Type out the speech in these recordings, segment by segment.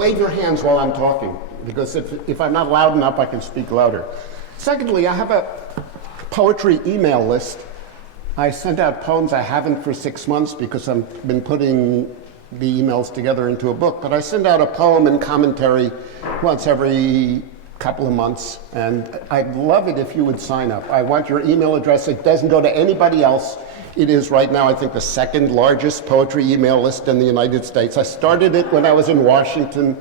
wave your hands while I'm talking, because if I'm not loud enough, I can speak louder. Secondly, I have a poetry email list. I send out poems. I haven't for 6 months because I've been putting the emails together into a book, but I send out a poem and commentary once every couple of months, and I'd love it if you would sign up. I want your email address. It doesn't go to anybody else. It is right now, I think, the second largest poetry email list in the United States. I started it when I was in Washington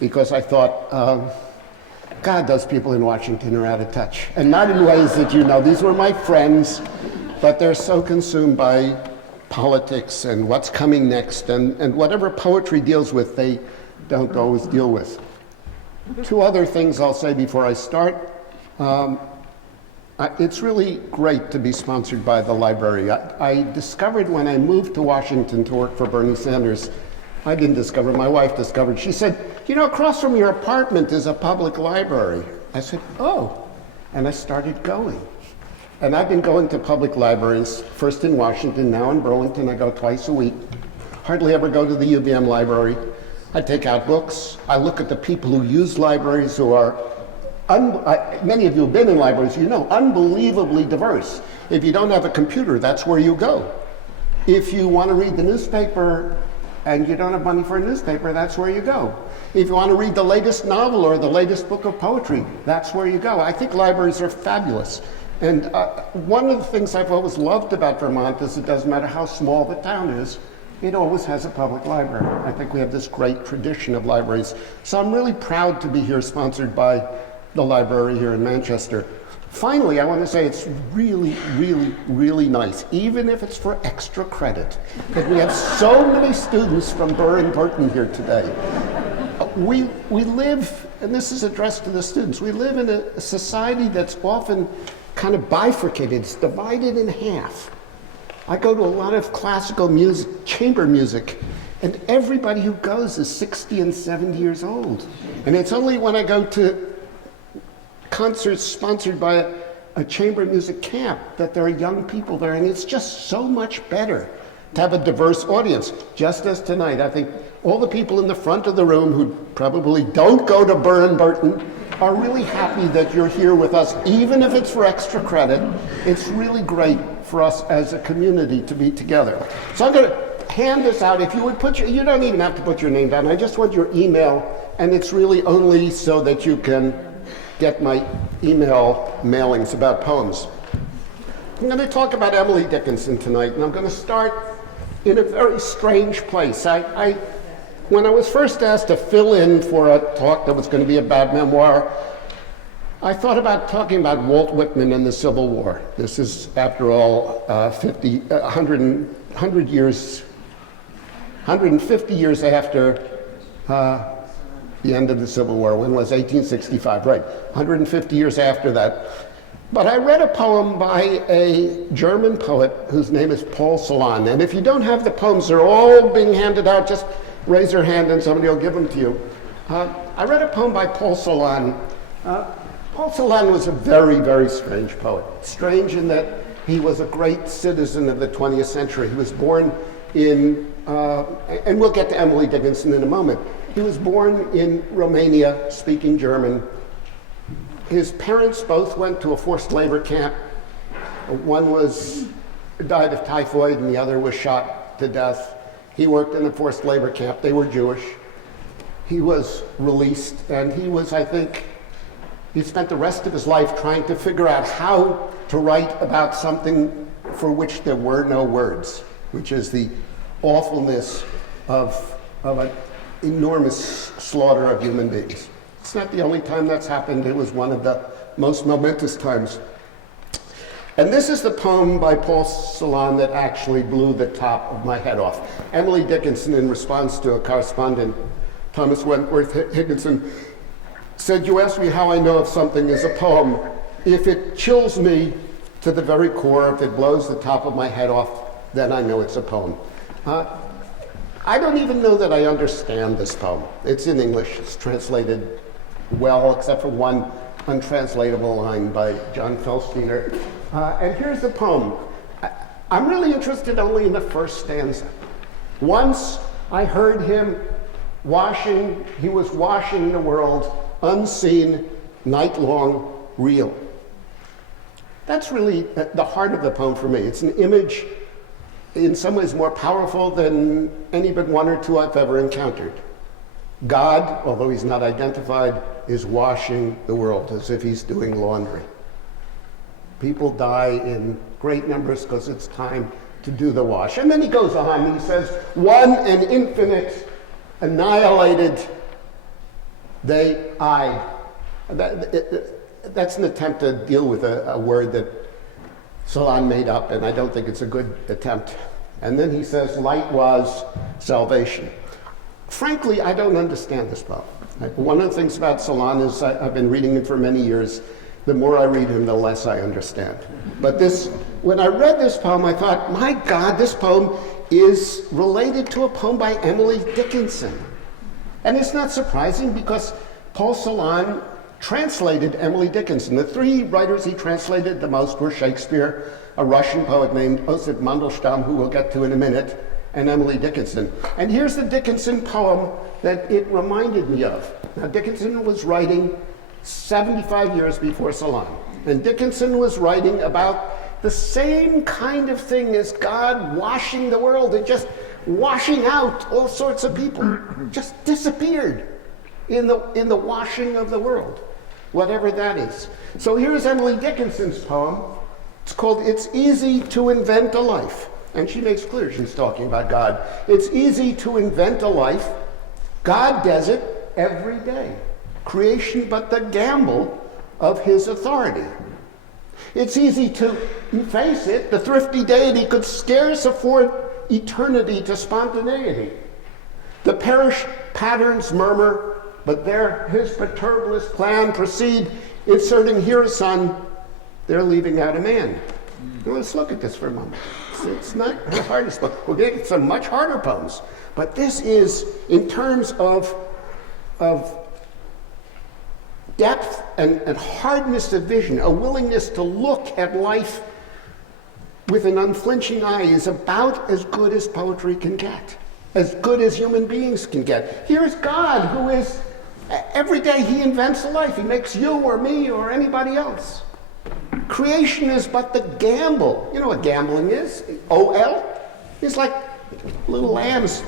because I thought, God, those people in Washington are out of touch. And not in ways that you know. These were my friends, but they're so consumed by politics and what's coming next, and whatever poetry deals with, they don't always deal with. Two other things I'll say before I start. It's really great to be sponsored by the library. I discovered when I moved to Washington to work for Bernie Sanders, I didn't discover, my wife discovered, she said, you know, across from your apartment is a public library. I said, oh, and I started going. And I've been going to public libraries, first in Washington, now in Burlington. I go twice a week. Hardly ever go to the UVM library. I take out books. I look at the people who use libraries, who are, many of you have been in libraries, you know, unbelievably diverse. If you don't have a computer, that's where you go. If you want to read the newspaper and you don't have money for a newspaper, that's where you go. If you want to read the latest novel or the latest book of poetry, that's where you go. I think libraries are fabulous. And one of the things I've always loved about Vermont is it doesn't matter how small the town is, it always has a public library. I think we have this great tradition of libraries. So I'm really proud to be here, sponsored by the library here in Manchester. Finally, I want to say it's really, really, really nice, even if it's for extra credit, that we have so many students from Burr and Burton here today. We live, and this is addressed to the students, we live in a society that's often kind of bifurcated, it's divided in half. I go to a lot of classical music, chamber music, and everybody who goes is 60 and 70 years old. And it's only when I go to concerts sponsored by a chamber music camp that there are young people there, and it's just so much better to have a diverse audience. Just as tonight, I think all the people in the front of the room who probably don't go to Burr and Burton are really happy that you're here with us, even if it's for extra credit. It's really great for us as a community to be together. So I'm going to hand this out. If you would put you don't even have to put your name down. I just want your email, and it's really only so that you can get my email mailings about poems. I'm going to talk about Emily Dickinson tonight, and I'm going to start in a very strange place. When I was first asked to fill in for a talk that was going to be about memoir, I thought about talking about Walt Whitman and the Civil War. This is, after all, 150 years after the end of the Civil War. When was 1865? Right, 150 years after that. But I read a poem by a German poet whose name is Paul Celan. And if you don't have the poems, they're all being handed out. Just raise your hand and somebody will give them to you. I read a poem by Paul Celan. Paul Celan was a very, very strange poet. Strange in that he was a great citizen of the 20th century. He was born in, and we'll get to Emily Dickinson in a moment. He was born in Romania, speaking German. His parents both went to a forced labor camp. One died of typhoid and the other was shot to death. He worked in a forced labor camp. They were Jewish. He was released, and he was, I think, he spent the rest of his life trying to figure out how to write about something for which there were no words, which is the awfulness of an enormous slaughter of human beings. It's not the only time that's happened. It was one of the most momentous times. And this is the poem by Paul Celan that actually blew the top of my head off. Emily Dickinson, in response to a correspondent, Thomas Wentworth Higginson, said, "You ask me how I know if something is a poem. If it chills me to the very core, if it blows the top of my head off, then I know it's a poem." I don't even know that I understand this poem. It's in English. It's translated well, except for one untranslatable line by John Felsteiner. And here's the poem. I'm really interested only in the first stanza. Once I heard him He was washing the world, unseen, night-long, real. That's really the heart of the poem for me. It's an image in some ways more powerful than any but one or two I've ever encountered. God, although he's not identified, is washing the world as if he's doing laundry. People die in great numbers because it's time to do the wash. And then he goes on and he says, one and infinite, annihilated, they eyed. That's an attempt to deal with a word that Solon made up, and I don't think it's a good attempt. And then he says, light was salvation. Frankly, I don't understand this poem. One of the things about Solon is I've been reading him for many years. The more I read him, the less I understand. But when I read this poem, I thought, my God, this poem is related to a poem by Emily Dickinson. And it's not surprising because Paul Solon translated Emily Dickinson. The three writers he translated the most were Shakespeare, a Russian poet named Osip Mandelstam, who we'll get to in a minute, and Emily Dickinson. And here's the Dickinson poem that it reminded me of. Now, Dickinson was writing 75 years before Solon. And Dickinson was writing about the same kind of thing as God washing the world and just washing out all sorts of people. Just disappeared in the washing of the world, whatever that is. So here's Emily Dickinson's poem. It's called It's Easy to Invent a Life. And she makes clear she's talking about God. It's easy to invent a life. God does it every day. Creation but the gamble of his authority. It's easy to face it. The thrifty deity could scarce afford eternity to spontaneity. The parish patterns murmur, but there his perturbless plan proceed, inserting here a son, they're leaving out a man. Now let's look at this for a moment. It's not the hardest book. We're getting some much harder poems. But this is, in terms of depth and hardness of vision, a willingness to look at life with an unflinching eye, is about as good as poetry can get, as good as human beings can get. Here's God, who is, every day he invents a life. He makes you or me or anybody else. Creation is but the gamble. You know what gambling is? O-L? It's like little lambs,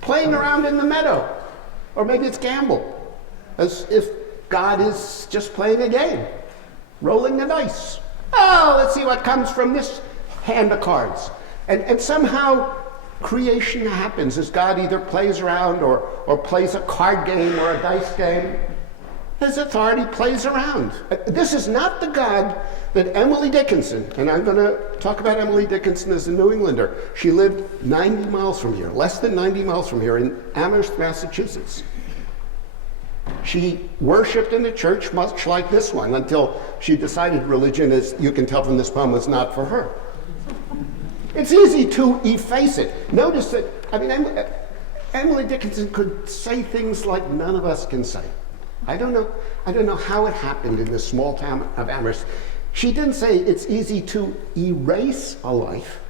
playing around in the meadow. Or maybe it's gamble. As if God is just playing a game, rolling the dice. Oh, let's see what comes from this hand of cards. And somehow creation happens as God either plays around or plays a card game or a dice game. His authority plays around. This is not the God that Emily Dickinson, and I'm going to talk about Emily Dickinson as a New Englander. She lived 90 miles from here, less than 90 miles from here, in Amherst, Massachusetts. She worshipped in a church much like this one until she decided religion, as you can tell from this poem, was not for her. It's easy to efface it. Notice that, Emily Dickinson could say things like none of us can say. I don't know how it happened in this small town of Amherst. She didn't say it's easy to erase a life.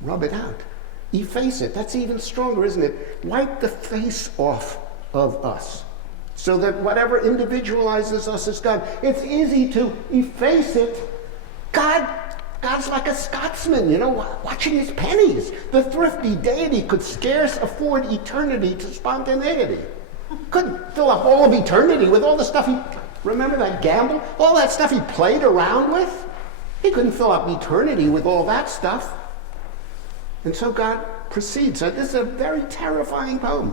Rub it out. Efface it. That's even stronger, isn't it? Wipe the face off of us, so that whatever individualizes us as God, it's easy to efface it. God's like a Scotsman, watching his pennies. The thrifty deity could scarce afford eternity to spontaneity. Couldn't fill up all of eternity with all the stuff remember that gamble? All that stuff he played around with? He couldn't fill up eternity with all that stuff. And so God proceeds. So this is a very terrifying poem.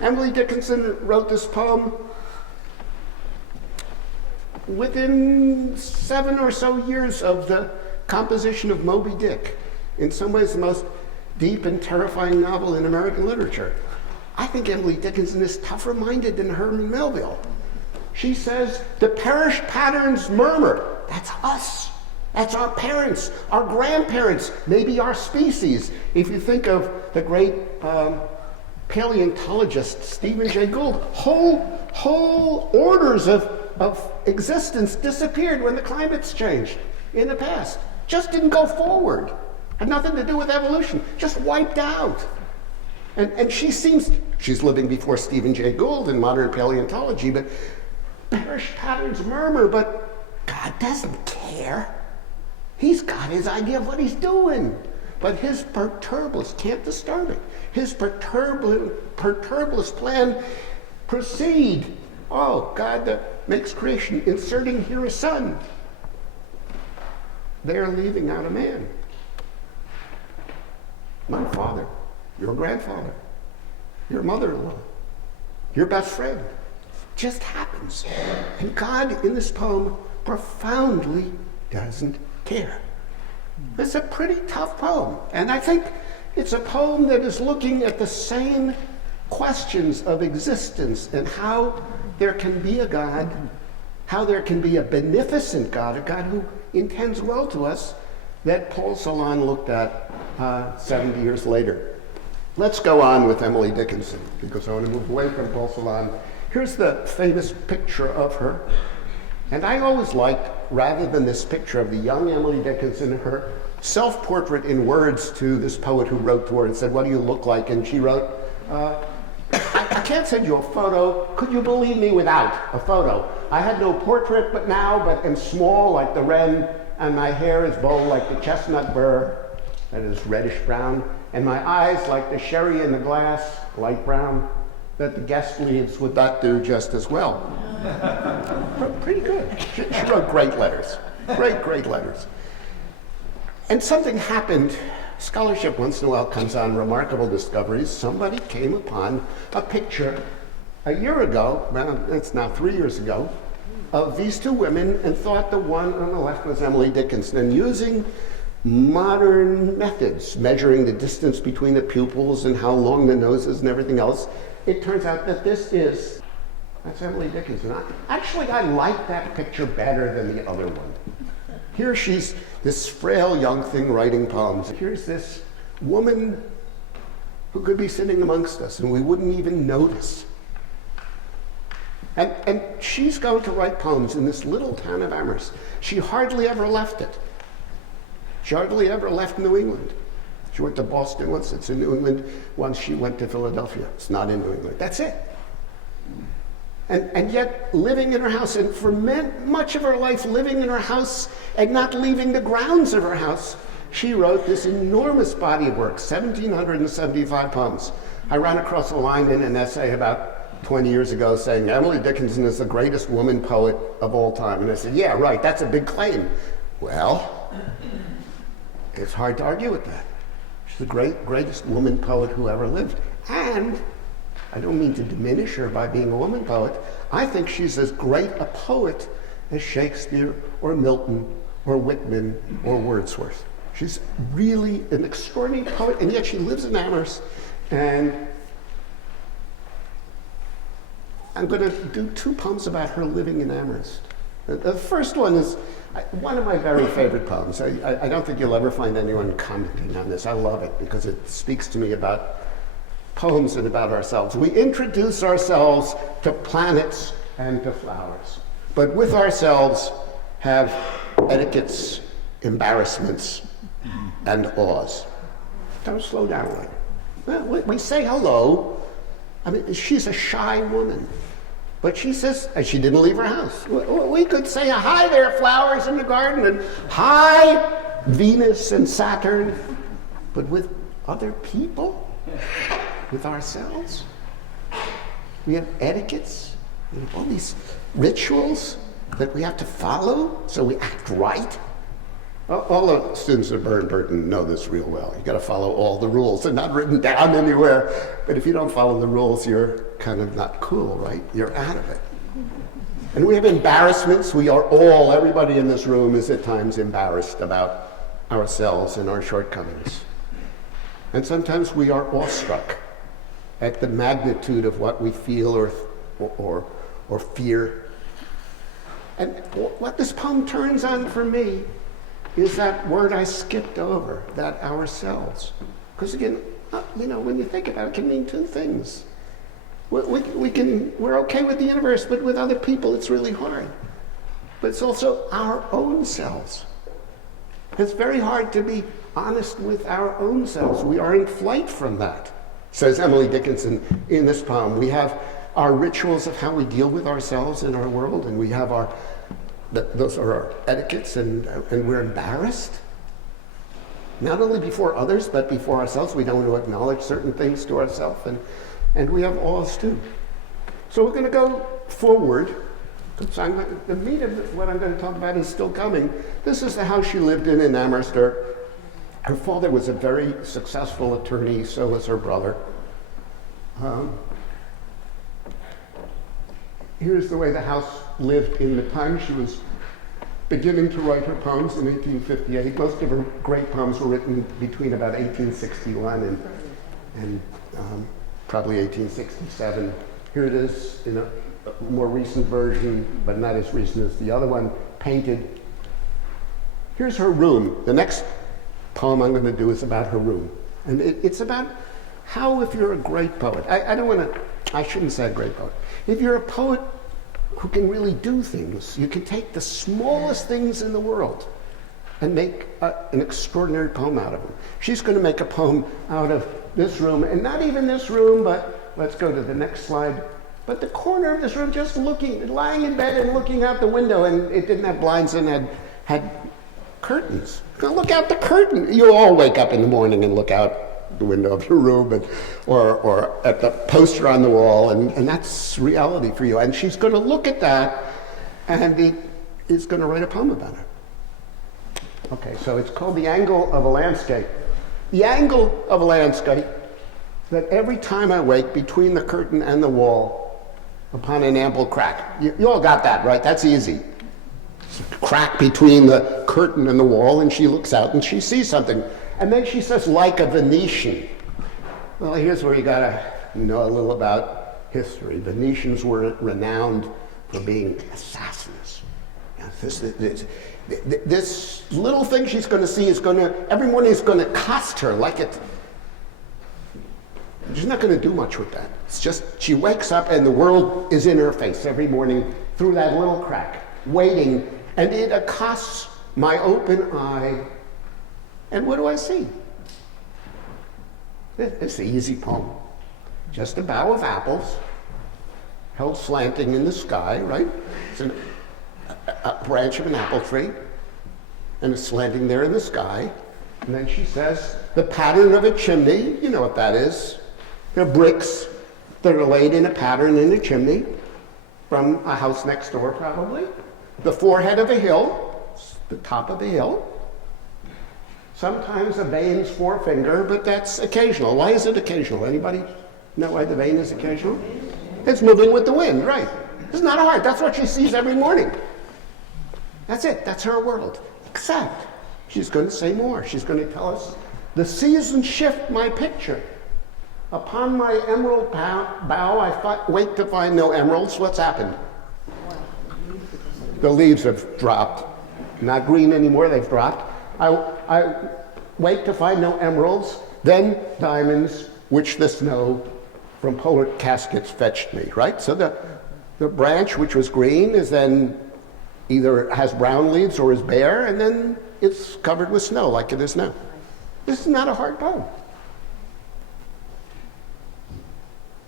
Emily Dickinson wrote this poem within 7 or so years of the composition of Moby Dick. In some ways, the most deep and terrifying novel in American literature. I think Emily Dickinson is tougher-minded than Herman Melville. She says, the parish patterns murmur. That's us. That's our parents, our grandparents, maybe our species. If you think of the great paleontologist Stephen Jay Gould, whole orders of existence disappeared when the climates changed in the past. Just didn't go forward. Had nothing to do with evolution. Just wiped out. And she's living before Stephen Jay Gould in modern paleontology, but bearish patterns murmur, but God doesn't care. He's got his idea of what he's doing. But his perturbalist can't disturb it. His perturbalist plan proceed. Oh, God that makes creation, inserting here a son. They're leaving out a man. My father, your grandfather, your mother-in-law, your best friend. Just happens. And God, in this poem, profoundly doesn't care. It's a pretty tough poem. And I think it's a poem that is looking at the same questions of existence and how there can be a God, how there can be a beneficent God, a God who intends well to us, that Paul Celan looked at 70 years later. Let's go on with Emily Dickinson, because I want to move away from Paul Celan. Here's the famous picture of her. And I always liked, rather than this picture of the young Emily Dickinson, her self-portrait in words to this poet who wrote to her and said, "What do you look like?" And she wrote, I can't send you a photo. Could you believe me without a photo? I had no portrait but am small like the wren, and my hair is bold like the chestnut burr, that is reddish brown, and my eyes like the sherry in the glass, light brown, that the guest leaves would not do just as well. Pretty good. She wrote great letters. Great letters. And something happened. Scholarship once in a while comes on remarkable discoveries. Somebody came upon a picture a year ago, well, it's now 3 years ago, of these two women and thought the one on the left was Emily Dickinson. And using modern methods, measuring the distance between the pupils and how long the nose is and everything else, it turns out that that's Emily Dickinson. Actually, I like that picture better than the other one. Here she's this frail young thing writing poems. Here's this woman who could be sitting amongst us and we wouldn't even notice. And she's going to write poems in this little town of Amherst. She hardly ever left it. She hardly ever left New England. She went to Boston once, it's in New England. Once she went to Philadelphia, it's not in New England. That's it. And yet living in her house, and for much of her life living in her house and not leaving the grounds of her house, she wrote this enormous body of work, 1,775 poems. I ran across a line in an essay about 20 years ago saying, Emily Dickinson is the greatest woman poet of all time. And I said, yeah, right, that's a big claim. Well, it's hard to argue with that. She's the greatest woman poet who ever lived. And I don't mean to diminish her by being a woman poet. I think she's as great a poet as Shakespeare or Milton or Whitman or Wordsworth. She's really an extraordinary poet, and yet she lives in Amherst. And I'm going to do two poems about her living in Amherst. The first one is one of my very favorite poems. I don't think you'll ever find anyone commenting on this. I love it because it speaks to me about poems and about ourselves. We introduce ourselves to planets and to flowers, but with ourselves have etiquettes, embarrassments, and awes. Don't slow down like it. Well, we say hello. I mean, she's a shy woman, but she says, and she didn't leave her house. We could say, hi there, flowers in the garden, and hi, Venus and Saturn, but with other people, with ourselves, we have etiquettes, we have all these rituals that we have to follow so we act right. All the students of Burton know this real well. You got to follow all the rules. They're not written down anywhere, but if you don't follow the rules, you're kind of not cool, right? You're out of it. And we have embarrassments. Everybody in this room is at times embarrassed about ourselves and our shortcomings. And sometimes we are awestruck at the magnitude of what we feel or fear. And what this poem turns on for me is that word I skipped over, that ourselves. Because again, when you think about it, it can mean two things. We're okay with the universe, but with other people it's really hard. But it's also our own selves. It's very hard to be honest with our own selves. We are in flight from that. Says Emily Dickinson in this poem, we have our rituals of how we deal with ourselves in our world, and we have those are our etiquettes, and we're embarrassed. Not only before others, but before ourselves. We don't want to acknowledge certain things to ourselves, and we have awes too. So we're going to go forward. So the meat of what I'm going to talk about is still coming. This is the house she lived in Amherst. Her father was a very successful attorney, so was her brother. Here's the way the house lived in the time she was beginning to write her poems in 1858. Most of her great poems were written between about 1861 and probably 1867. Here it is in a more recent version, but not as recent as the other one, painted. Here's her room. The next poem I'm going to do is about her room. And it's about how, if you're a great poet, I shouldn't say a great poet. If you're a poet who can really do things, you can take the smallest things in the world and make an extraordinary poem out of them. She's going to make a poem out of this room, and not even this room, but let's go to the next slide. But the corner of this room, just lying in bed and looking out the window, and it didn't have blinds and had curtains. Now look out the curtain. You all wake up in the morning and look out the window of your room, or at the poster on the wall, and that's reality for you. And she's going to look at that, and it is going to write a poem about it. Okay, so it's called The Angle of a Landscape. The angle of a landscape, that every time I wake between the curtain and the wall, upon an ample crack. You all got that, right? That's easy. It's a crack between the curtain and the wall, and she looks out and she sees something. And then she says, like a Venetian. Well, here's where you gotta know a little about history. Venetians were renowned for being assassins. This little thing she's going to see every morning is going to cost her like it. She's not going to do much with that. It's just she wakes up and the world is in her face every morning through that little crack, waiting, and it accosts my open eye. And what do I see? It's the easy poem. Just a bough of apples held slanting in the sky, right? It's a branch of an apple tree, and it's slanting there in the sky. And then she says, the pattern of a chimney, you know what that is. They're bricks that are laid in a pattern in a chimney from a house next door, probably. The forehead of a hill, the top of the hill. Sometimes a vein's forefinger, but that's occasional. Why is it occasional? Anybody know why the vein is occasional? It's moving with the wind, right? It's not hard. That's what she sees every morning. That's it. That's her world. Except she's going to say more. She's going to tell us, the seasons shift my picture. Upon my emerald bough, I wake to find no emeralds. What's happened? The leaves have dropped. Not green anymore, they've dropped. I wake to find no emeralds, then diamonds, which the snow from polar caskets fetched me, right? So the branch, which was green, is then either has brown leaves or is bare, and then it's covered with snow like it is now. This is not a hard poem.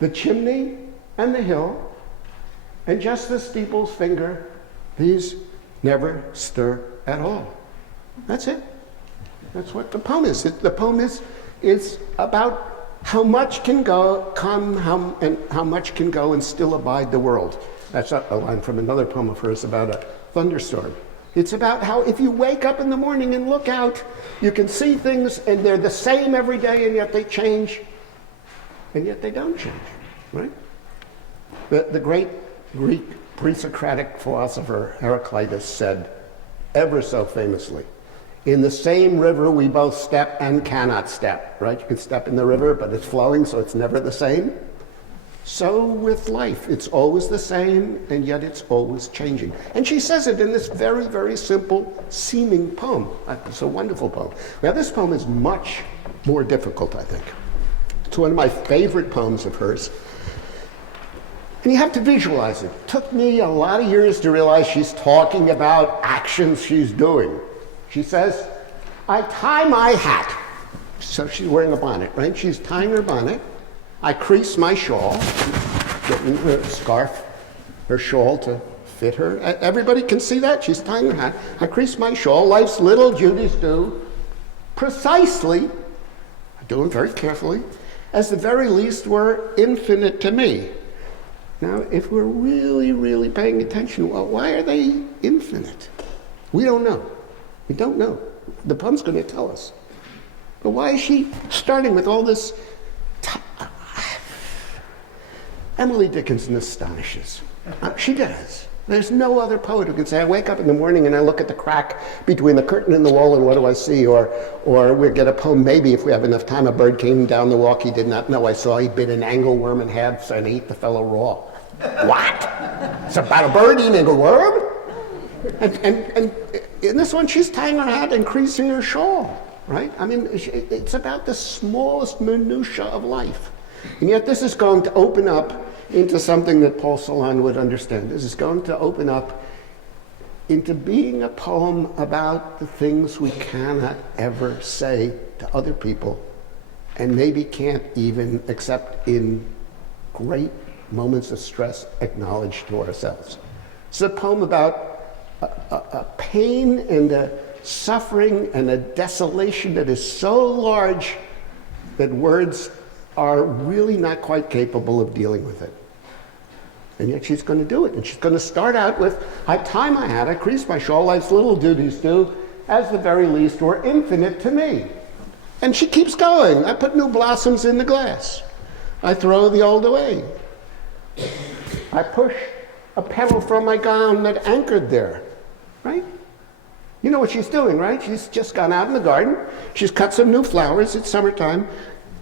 The chimney and the hill, and just the steeple's finger, these never stir at all. That's it. That's what the poem is. The poem is about how much can come, and how much can go and still abide the world. That's a line from another poem of hers about a thunderstorm. It's about how if you wake up in the morning and look out, you can see things and they're the same every day, and yet they change, and yet they don't change, right? The great Greek pre-Socratic philosopher Heraclitus said, ever so famously, in the same river we both step and cannot step, right? You can step in the river, but it's flowing, so it's never the same. So with life, it's always the same, and yet it's always changing. And she says it in this very, very simple seeming poem. It's a wonderful poem. Now, this poem is much more difficult, I think. It's one of my favorite poems of hers. And you have to visualize it. It took me a lot of years to realize she's talking about actions she's doing. She says, I tie my hat. So she's wearing a bonnet, right? She's tying her bonnet. I crease my shawl, getting her scarf, her shawl to fit her. Everybody can see that. She's tying her hat. I crease my shawl. Life's little duties do precisely, I do them very carefully, as the very least were infinite to me. Now, if we're really, really paying attention, well, why are they infinite? We don't know. We don't know. The poem's going to tell us. But why is she starting with all this? Emily Dickinson astonishes. She does. There's no other poet who can say, I wake up in the morning and I look at the crack between the curtain and the wall and what do I see? Or we get a poem, maybe if we have enough time, a bird came down the walk he did not know. I saw he bit an angleworm in half and ate the fellow raw. What? It's about a bird eating a worm? And in this one, she's tying her hat and creasing her shawl, right? I mean, it's about the smallest minutia of life. And yet this is going to open up into something that Paul Celan would understand. This is going to open up into being a poem about the things we cannot ever say to other people and maybe can't even, except in great moments of stress, acknowledge to ourselves. It's a poem about a pain and a suffering and a desolation that is so large that words are really not quite capable of dealing with it. And yet she's going to do it. And she's going to start out with, I tie my hat, I crease my shawl, life's little duties do, as the very least were infinite to me. And she keeps going. I put new blossoms in the glass. I throw the old away. I push a petal from my gown that anchored there, right? You know what she's doing, right? She's just gone out in the garden. She's cut some new flowers. It's summertime.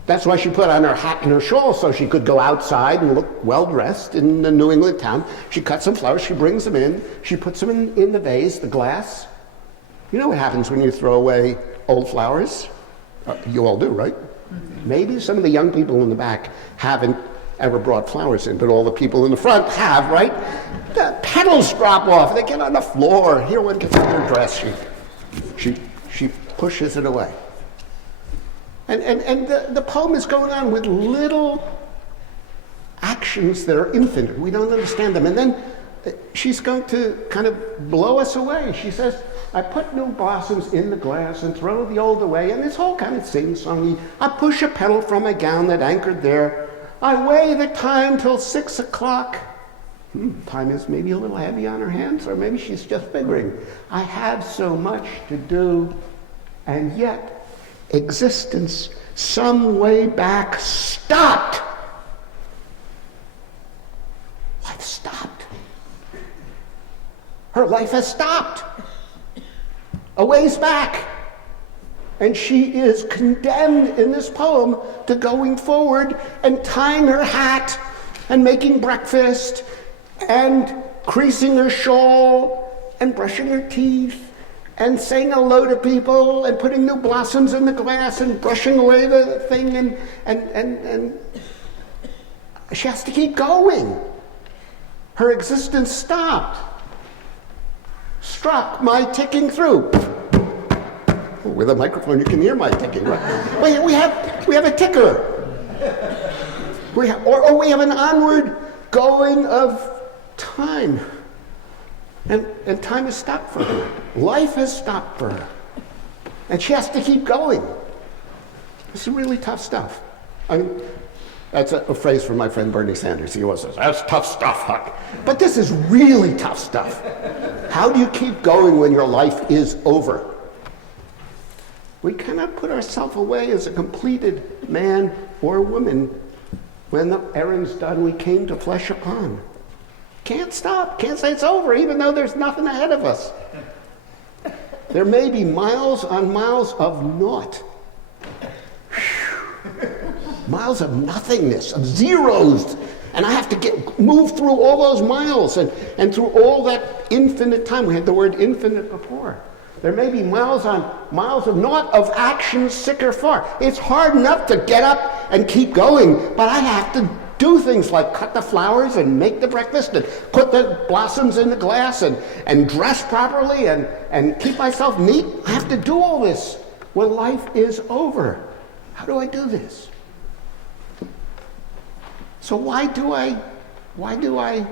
That's why she put on her hat and her shawl, so she could go outside and look well-dressed in the New England town. She cut some flowers, she brings them in, she puts them in the vase, the glass. You know what happens when you throw away old flowers? You all do, right? Mm-hmm. Maybe some of the young people in the back haven't ever brought flowers in, but all the people in the front have, right? The petals drop off, they get on the floor. Here one gets on her dress, she pushes it away. And the poem is going on with little actions that are infinite. We don't understand them. And then she's going to kind of blow us away. She says, I put new blossoms in the glass and throw the old away. And this whole kind of sing-songy. I push a petal from a gown that anchored there. I weigh the time till 6 o'clock. Time is maybe a little heavy on her hands, or maybe she's just figuring. I have so much to do, and yet existence some way back stopped. Life stopped. Her life has stopped a ways back. And she is condemned in this poem to going forward and tying her hat and making breakfast and creasing her shawl and brushing her teeth and saying hello to people and putting new blossoms in the glass and brushing away the thing and she has to keep going. Her existence stopped. Struck my ticking through. With a microphone you can hear my ticking, right? We have a ticker. We have an onward going of time. And time has stopped for her. Life has stopped for her. And she has to keep going. This is really tough stuff. I mean, that's a phrase from my friend Bernie Sanders. He always says, that's tough stuff, Huck. But this is really tough stuff. How do you keep going when your life is over? We cannot put ourselves away as a completed man or woman when the errand's done we came to flesh upon. Can't stop, can't say it's over, even though there's nothing ahead of us. There may be miles on miles of naught. Miles of nothingness, of zeros. And I have to move through all those miles and through all that infinite time. We had the word infinite before. There may be miles on miles of naught, of action sick or far. It's hard enough to get up and keep going, but I have to do things like cut the flowers and make the breakfast and put the blossoms in the glass and dress properly and keep myself neat. I have to do all this when life is over. How do I do this? So why do I,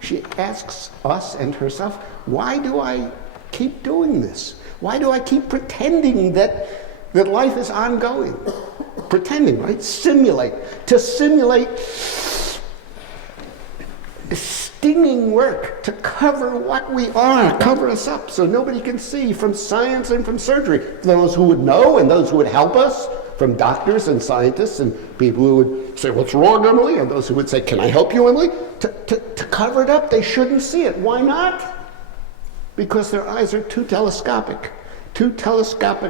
she asks us and herself, why do I keep doing this? Why do I keep pretending that life is ongoing? Pretending, right? To simulate stinging work to cover what we are, cover us up so nobody can see, from science and from surgery. Those who would know and those who would help us, from doctors and scientists and people who would say, what's wrong, Emily? And those who would say, can I help you, Emily? To cover it up, they shouldn't see it. Why not? Because their eyes are too telescopic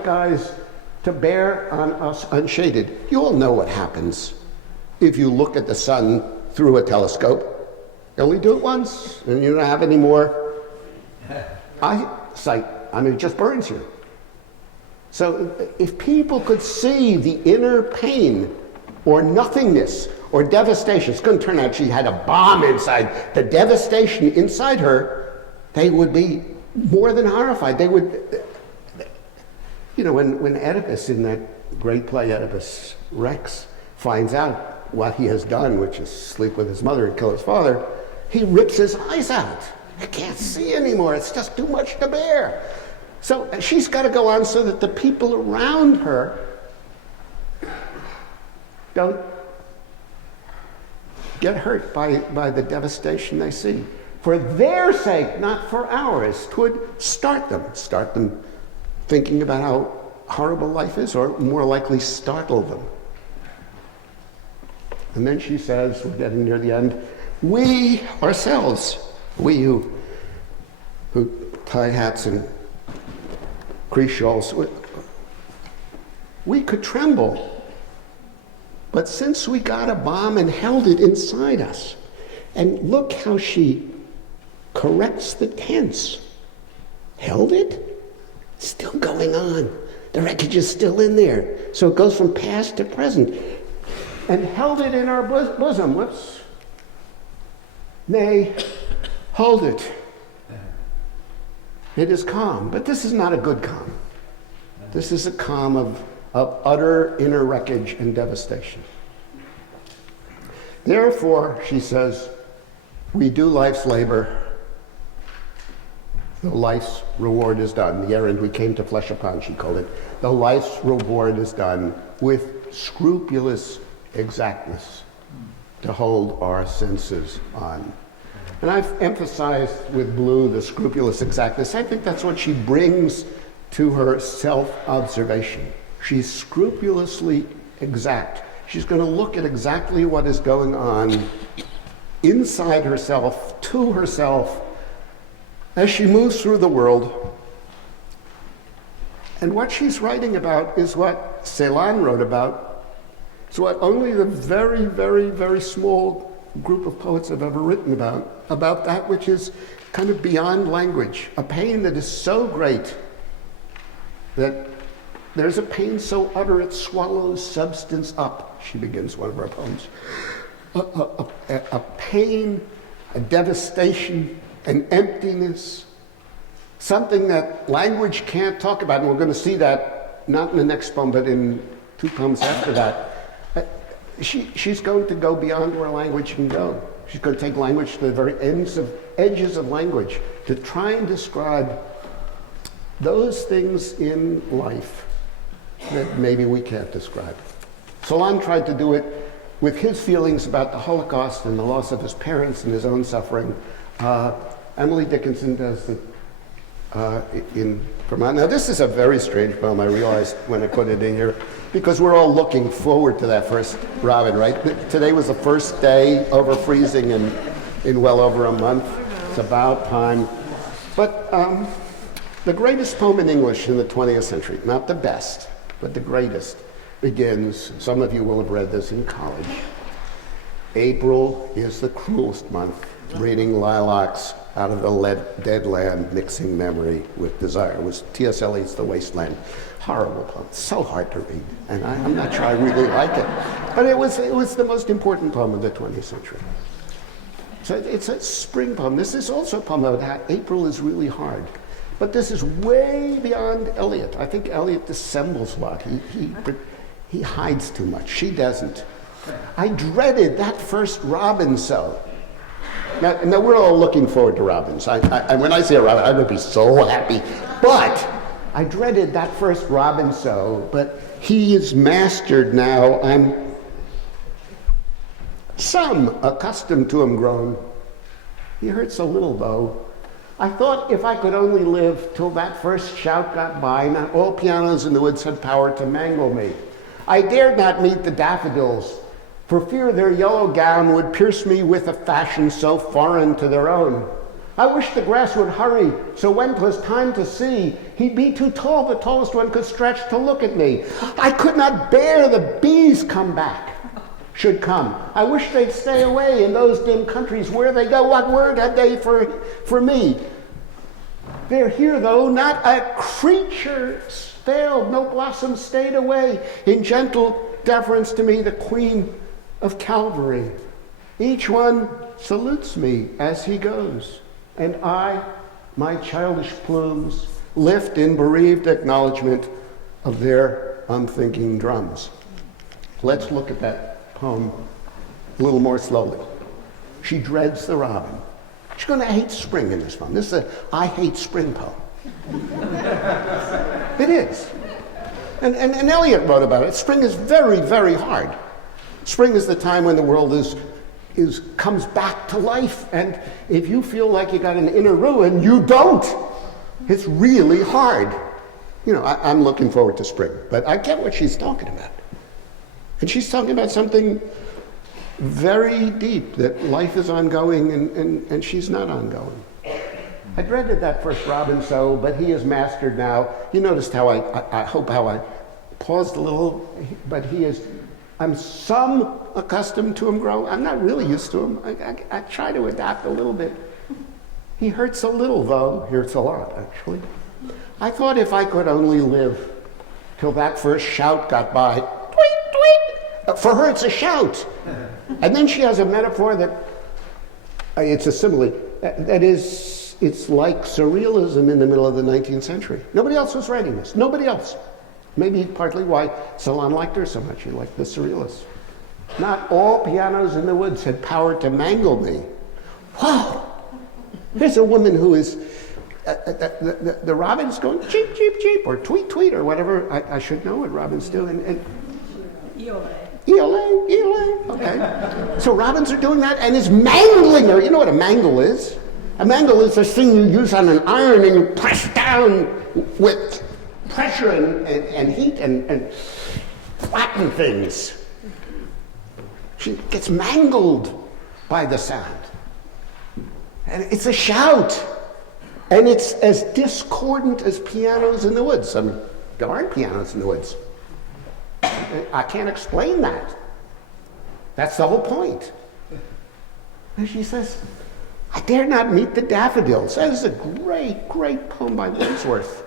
eyes to bear on us unshaded. You all know what happens if you look at the sun through a telescope. You only do it once, and you don't have any more eyesight. I mean, it just burns you. So if people could see the inner pain or nothingness or devastation, it's going to turn out she had a bomb inside, the devastation inside her, they would be more than horrified. They would, you know, when Oedipus, in that great play Oedipus Rex, finds out what he has done, which is sleep with his mother and kill his father, he rips his eyes out. He can't see anymore. It's just too much to bear. So she's got to go on so that the people around her don't get hurt by the devastation they see. For their sake, not for ours, 'twould start them thinking about how horrible life is, or more likely startle them. And then she says, we're getting near the end, we ourselves, we who tie hats and crease shawls, we could tremble. But since we got a bomb and held it inside us, and look how she corrects the tense. Held it? Still going on. The wreckage is still in there. So it goes from past to present. And held it in our bosom. Whoops. Nay, hold it. It is calm. But this is not a good calm. This is a calm of utter inner wreckage and devastation. Therefore, she says, we do life's labor. The life's reward is done. The errand we came to flesh upon, she called it. The life's reward is done with scrupulous exactness to hold our senses on. And I've emphasized with Blue the scrupulous exactness. I think that's what she brings to her self-observation. She's scrupulously exact. She's going to look at exactly what is going on inside herself, to herself, as she moves through the world. And what she's writing about is what Celan wrote about. It's what only the very, very, very small group of poets have ever written about that which is kind of beyond language, a pain that is so great that there's a pain so utter it swallows substance up, she begins one of her poems. A pain, a devastation, an emptiness, something that language can't talk about. And we're going to see that not in the next poem, but in 2 poems after that. She's going to go beyond where language can go. She's going to take language to the very edges of language to try and describe those things in life that maybe we can't describe. Celan tried to do it with his feelings about the Holocaust and the loss of his parents and his own suffering. Emily Dickinson does it in Vermont. Now, this is a very strange poem, I realized when I put it in here, because we're all looking forward to that first robin, right? Today was the first day over freezing in well over a month. It's about time. But the greatest poem in English in the 20th century, not the best, but the greatest, begins, some of you will have read this in college. April is the cruelest month, breeding lilacs out of the dead land, mixing memory with desire. It was T.S. Eliot's The Wasteland. Horrible poem, so hard to read, and I'm not sure I really like it. But it was the most important poem of the 20th century. So it's a spring poem. This is also a poem about how April is really hard. But this is way beyond Eliot. I think Eliot dissembles a lot. He hides too much. She doesn't. I dreaded that first robin sow. Now we're all looking forward to robins. When I see a robin, I'm going to be so happy. But I dreaded that first robin sow, but he is mastered now. I'm some accustomed to him grown. He hurts a little though. I thought if I could only live till that first shout got by, not all pianos in the woods had power to mangle me. I dared not meet the daffodils, for fear their yellow gown would pierce me with a fashion so foreign to their own. I wished the grass would hurry, so when 'twas time to see, he'd be too tall, the tallest one could stretch to look at me. I could not bear the bees should come. I wish they'd stay away in those dim countries where they go. What word had they for me? They're here though, not a creature failed, no blossom stayed away. In gentle deference to me, the Queen of Calvary. Each one salutes me as he goes, and I, my childish plumes, lift in bereaved acknowledgement of their unthinking drums. Let's look at that poem a little more slowly. She dreads the robin. She's going to hate spring in this poem. This is a I hate spring poem. It is. And Eliot wrote about it. Spring is very, very hard. Spring is the time when the world comes back to life, and if you feel like you got an inner ruin, you don't. It's really hard. You know, I'm looking forward to spring, but I get what she's talking about. And she's talking about something very deep, that life is ongoing and she's not ongoing. I dreaded that first robin sow, but he is mastered now. You noticed how I hope how I paused a little, but I'm some accustomed to him grow. I'm not really used to him. I try to adapt a little bit. He hurts a little though, hurts a lot actually. I thought if I could only live till that first shout got by, tweet, tweet. For her it's a shout. And then she has a metaphor that, it's a simile, that is, it's like surrealism in the middle of the 19th century. Nobody else was writing this, nobody else. Maybe partly why Celan liked her so much, he liked the surrealists. Not all pianos in the woods had power to mangle me. Wow, here's a woman who is, the robin's going cheep, cheep, cheep, or tweet, tweet, or whatever. I should know what robins do. And Eole, Eole, okay. So robins are doing that and is mangling her. You know what a mangle is? A mangle is this thing you use on an iron and you press down with pressure and heat and flatten things. She gets mangled by the sound. And it's a shout. And it's as discordant as pianos in the woods. I mean, there aren't pianos in the woods. I can't explain that. That's the whole point. And she says, I dare not meet the daffodils. That is a great, great poem by Wordsworth.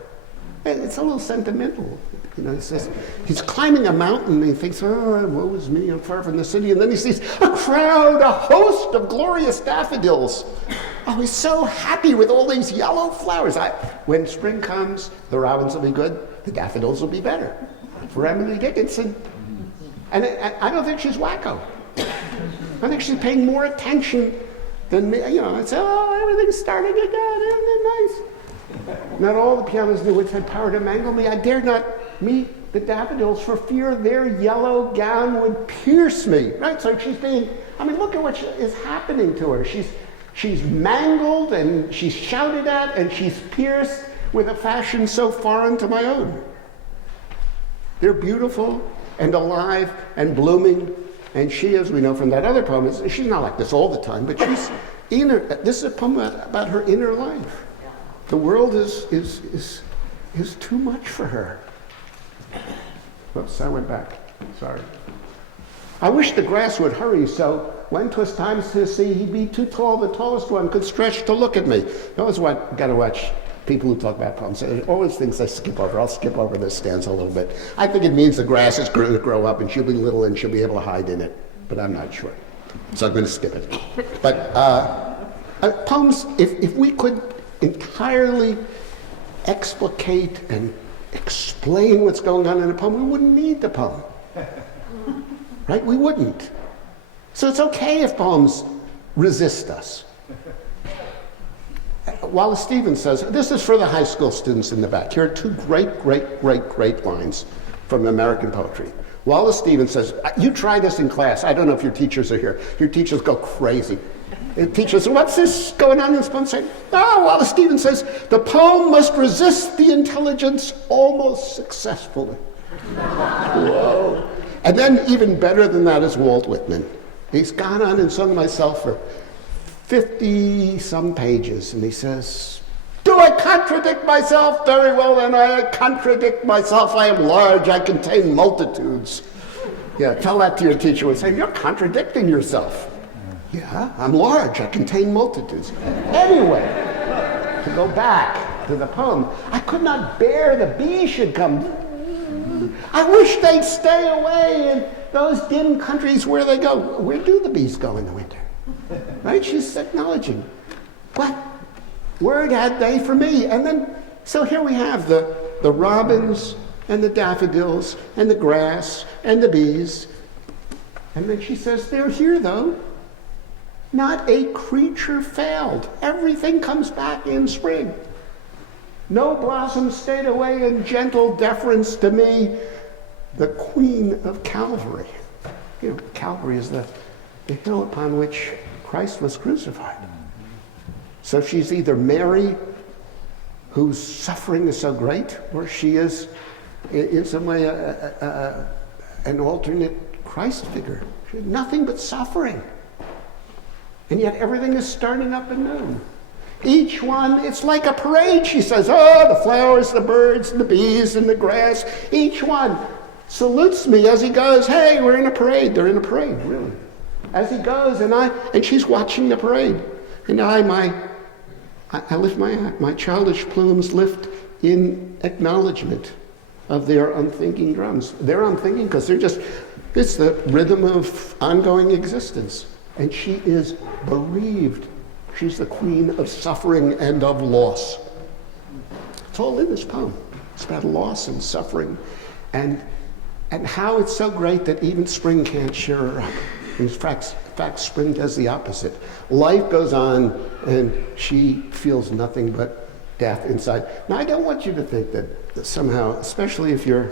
It's a little sentimental. You know, he says, he's climbing a mountain and he thinks, oh, woe is me, I'm far from the city. And then he sees a crowd, a host of glorious daffodils. Oh, he's so happy with all these yellow flowers. When spring comes, the robins will be good, the daffodils will be better. For Emily Dickinson. And I don't think she's wacko. I think she's paying more attention than me. You know, it's, oh, everything's starting again, isn't it nice? Not all the pianos in the woods had power to mangle me. I dared not meet the daffodils for fear their yellow gown would pierce me. Right? So she's being, I mean, look at what is happening to her. She's mangled and she's shouted at and she's pierced with a fashion so foreign to my own. They're beautiful and alive and blooming, and she, as we know from that other poem, she's not like this all the time, but she's this is a poem about her inner life. The world is too much for her. Whoops, I went back. Sorry. I wish the grass would hurry, so when 'twas time to see, he'd be too tall, the tallest one could stretch to look at me. That was what got to watch people who talk about poems. It always things I skip over. I'll skip over this stanza a little bit. I think it means the grass is going to grow up and she'll be little and she'll be able to hide in it, but I'm not sure. So I'm going to skip it. But poems, if we could entirely explicate and explain what's going on in a poem, we wouldn't need the poem. right? We wouldn't. So it's okay if poems resist us. Wallace Stevens says, this is for the high school students in the back. Here are two great lines from American poetry. Wallace Stevens says, you try this in class. I don't know if your teachers are here. Your teachers go crazy. The teachers, what's this going on in this poem? Say, Wallace Stevens says, the poem must resist the intelligence almost successfully. Whoa. And then even better than that is Walt Whitman. He's gone on and sung myself for 50-some pages, and he says, do I contradict myself? Very well, then I contradict myself. I am large, I contain multitudes. Yeah, tell that to your teacher and say, you're contradicting yourself. Yeah, I'm large, I contain multitudes. Anyway, to go back to the poem, I could not bear the bees should come. I wish they'd stay away in those dim countries where they go. Where do the bees go in the winter? Right? She's acknowledging. What word had they for me? And then, so here we have the robins and the daffodils and the grass and the bees. And then she says, they're here though. Not a creature failed. Everything comes back in spring. No blossom stayed away in gentle deference to me, the Queen of Calvary. You know, Calvary is the hill upon which Christ was crucified. So she's either Mary, whose suffering is so great, or she is, in some way, an alternate Christ figure. She had nothing but suffering. And yet everything is starting up anew. Each one, it's like a parade, she says. Oh, the flowers, the birds, and the bees, and the grass. Each one salutes me as he goes. Hey, we're in a parade. They're in a parade, really. As he goes, and she's watching the parade. And I lift my childish plumes lift in acknowledgement of their unthinking drums. They're unthinking because it's the rhythm of ongoing existence. And she is bereaved. She's the queen of suffering and of loss. It's all in this poem. It's about loss and suffering and how it's so great that even spring can't cheer her up. In fact, spring does the opposite. Life goes on and she feels nothing but death inside. Now, I don't want you to think that somehow, especially if you're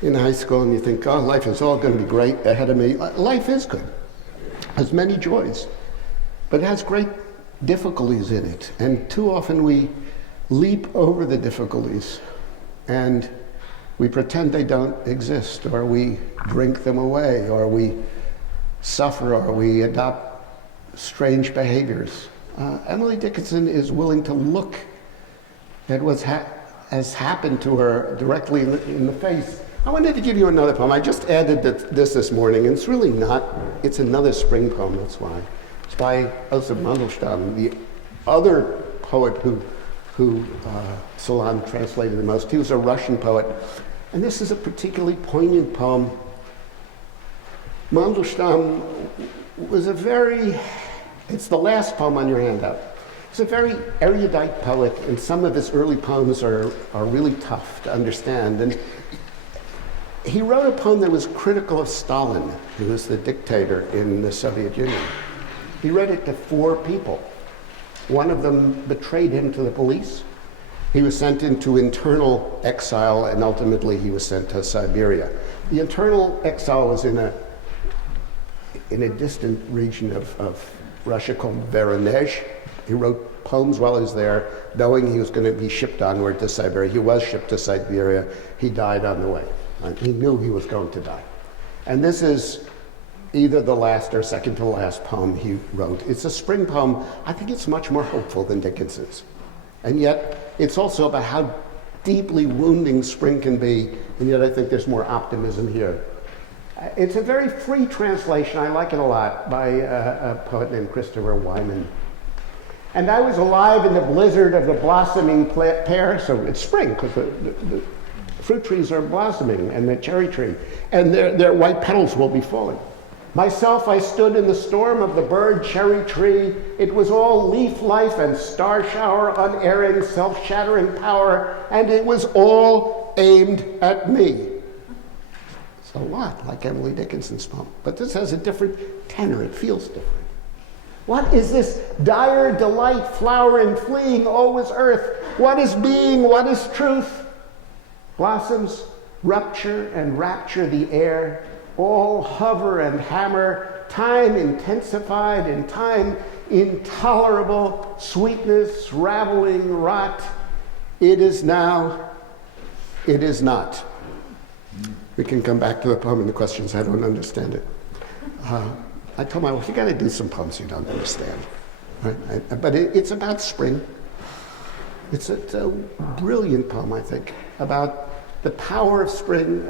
in high school and you think, oh, life is all going to be great ahead of me. Life is good. Has many joys, but it has great difficulties in it. And too often we leap over the difficulties and we pretend they don't exist, or we drink them away, or we suffer, or we adopt strange behaviors. Emily Dickinson is willing to look at what has happened to her directly in the face. I wanted to give you another poem. I just added this morning, and it's really not, it's another spring poem, that's why. It's by Josef Mandelstam, the other poet who Solon translated the most. He was a Russian poet. And this is a particularly poignant poem. Mandelstam was it's the last poem on your handout. He's a very erudite poet, and some of his early poems are really tough to understand. And he wrote a poem that was critical of Stalin, who was the dictator in the Soviet Union. He read it to 4 people. One of them betrayed him to the police. He was sent into internal exile, and ultimately he was sent to Siberia. The internal exile was in a distant region of Russia called Voronezh. He wrote poems while he was there, knowing he was going to be shipped onward to Siberia. He was shipped to Siberia. He died on the way. He knew he was going to die. And this is either the last or second to last poem he wrote. It's a spring poem. I think it's much more hopeful than Dickinson's. And yet, it's also about how deeply wounding spring can be, and yet I think there's more optimism here. It's a very free translation. I like it a lot, by a poet named Christopher Wyman. And I was alive in the blizzard of the blossoming pear, so it's spring, because the fruit trees are blossoming, and the cherry tree, and their white petals will be falling. Myself, I stood in the storm of the bird cherry tree. It was all leaf life and star shower, unerring, self-shattering power, and it was all aimed at me. It's a lot like Emily Dickinson's poem, but this has a different tenor. It feels different. What is this dire delight, flowering, fleeing, always earth? What is being? What is truth? Blossoms rupture and rapture the air, all hover and hammer, time intensified and time intolerable, sweetness, raveling, rot. It is now, it is not. We can come back to the poem and the questions. I don't understand it. I told my wife, you got to do some poems you don't understand. Right? But it's about spring. It's a brilliant poem, I think, about the power of spring,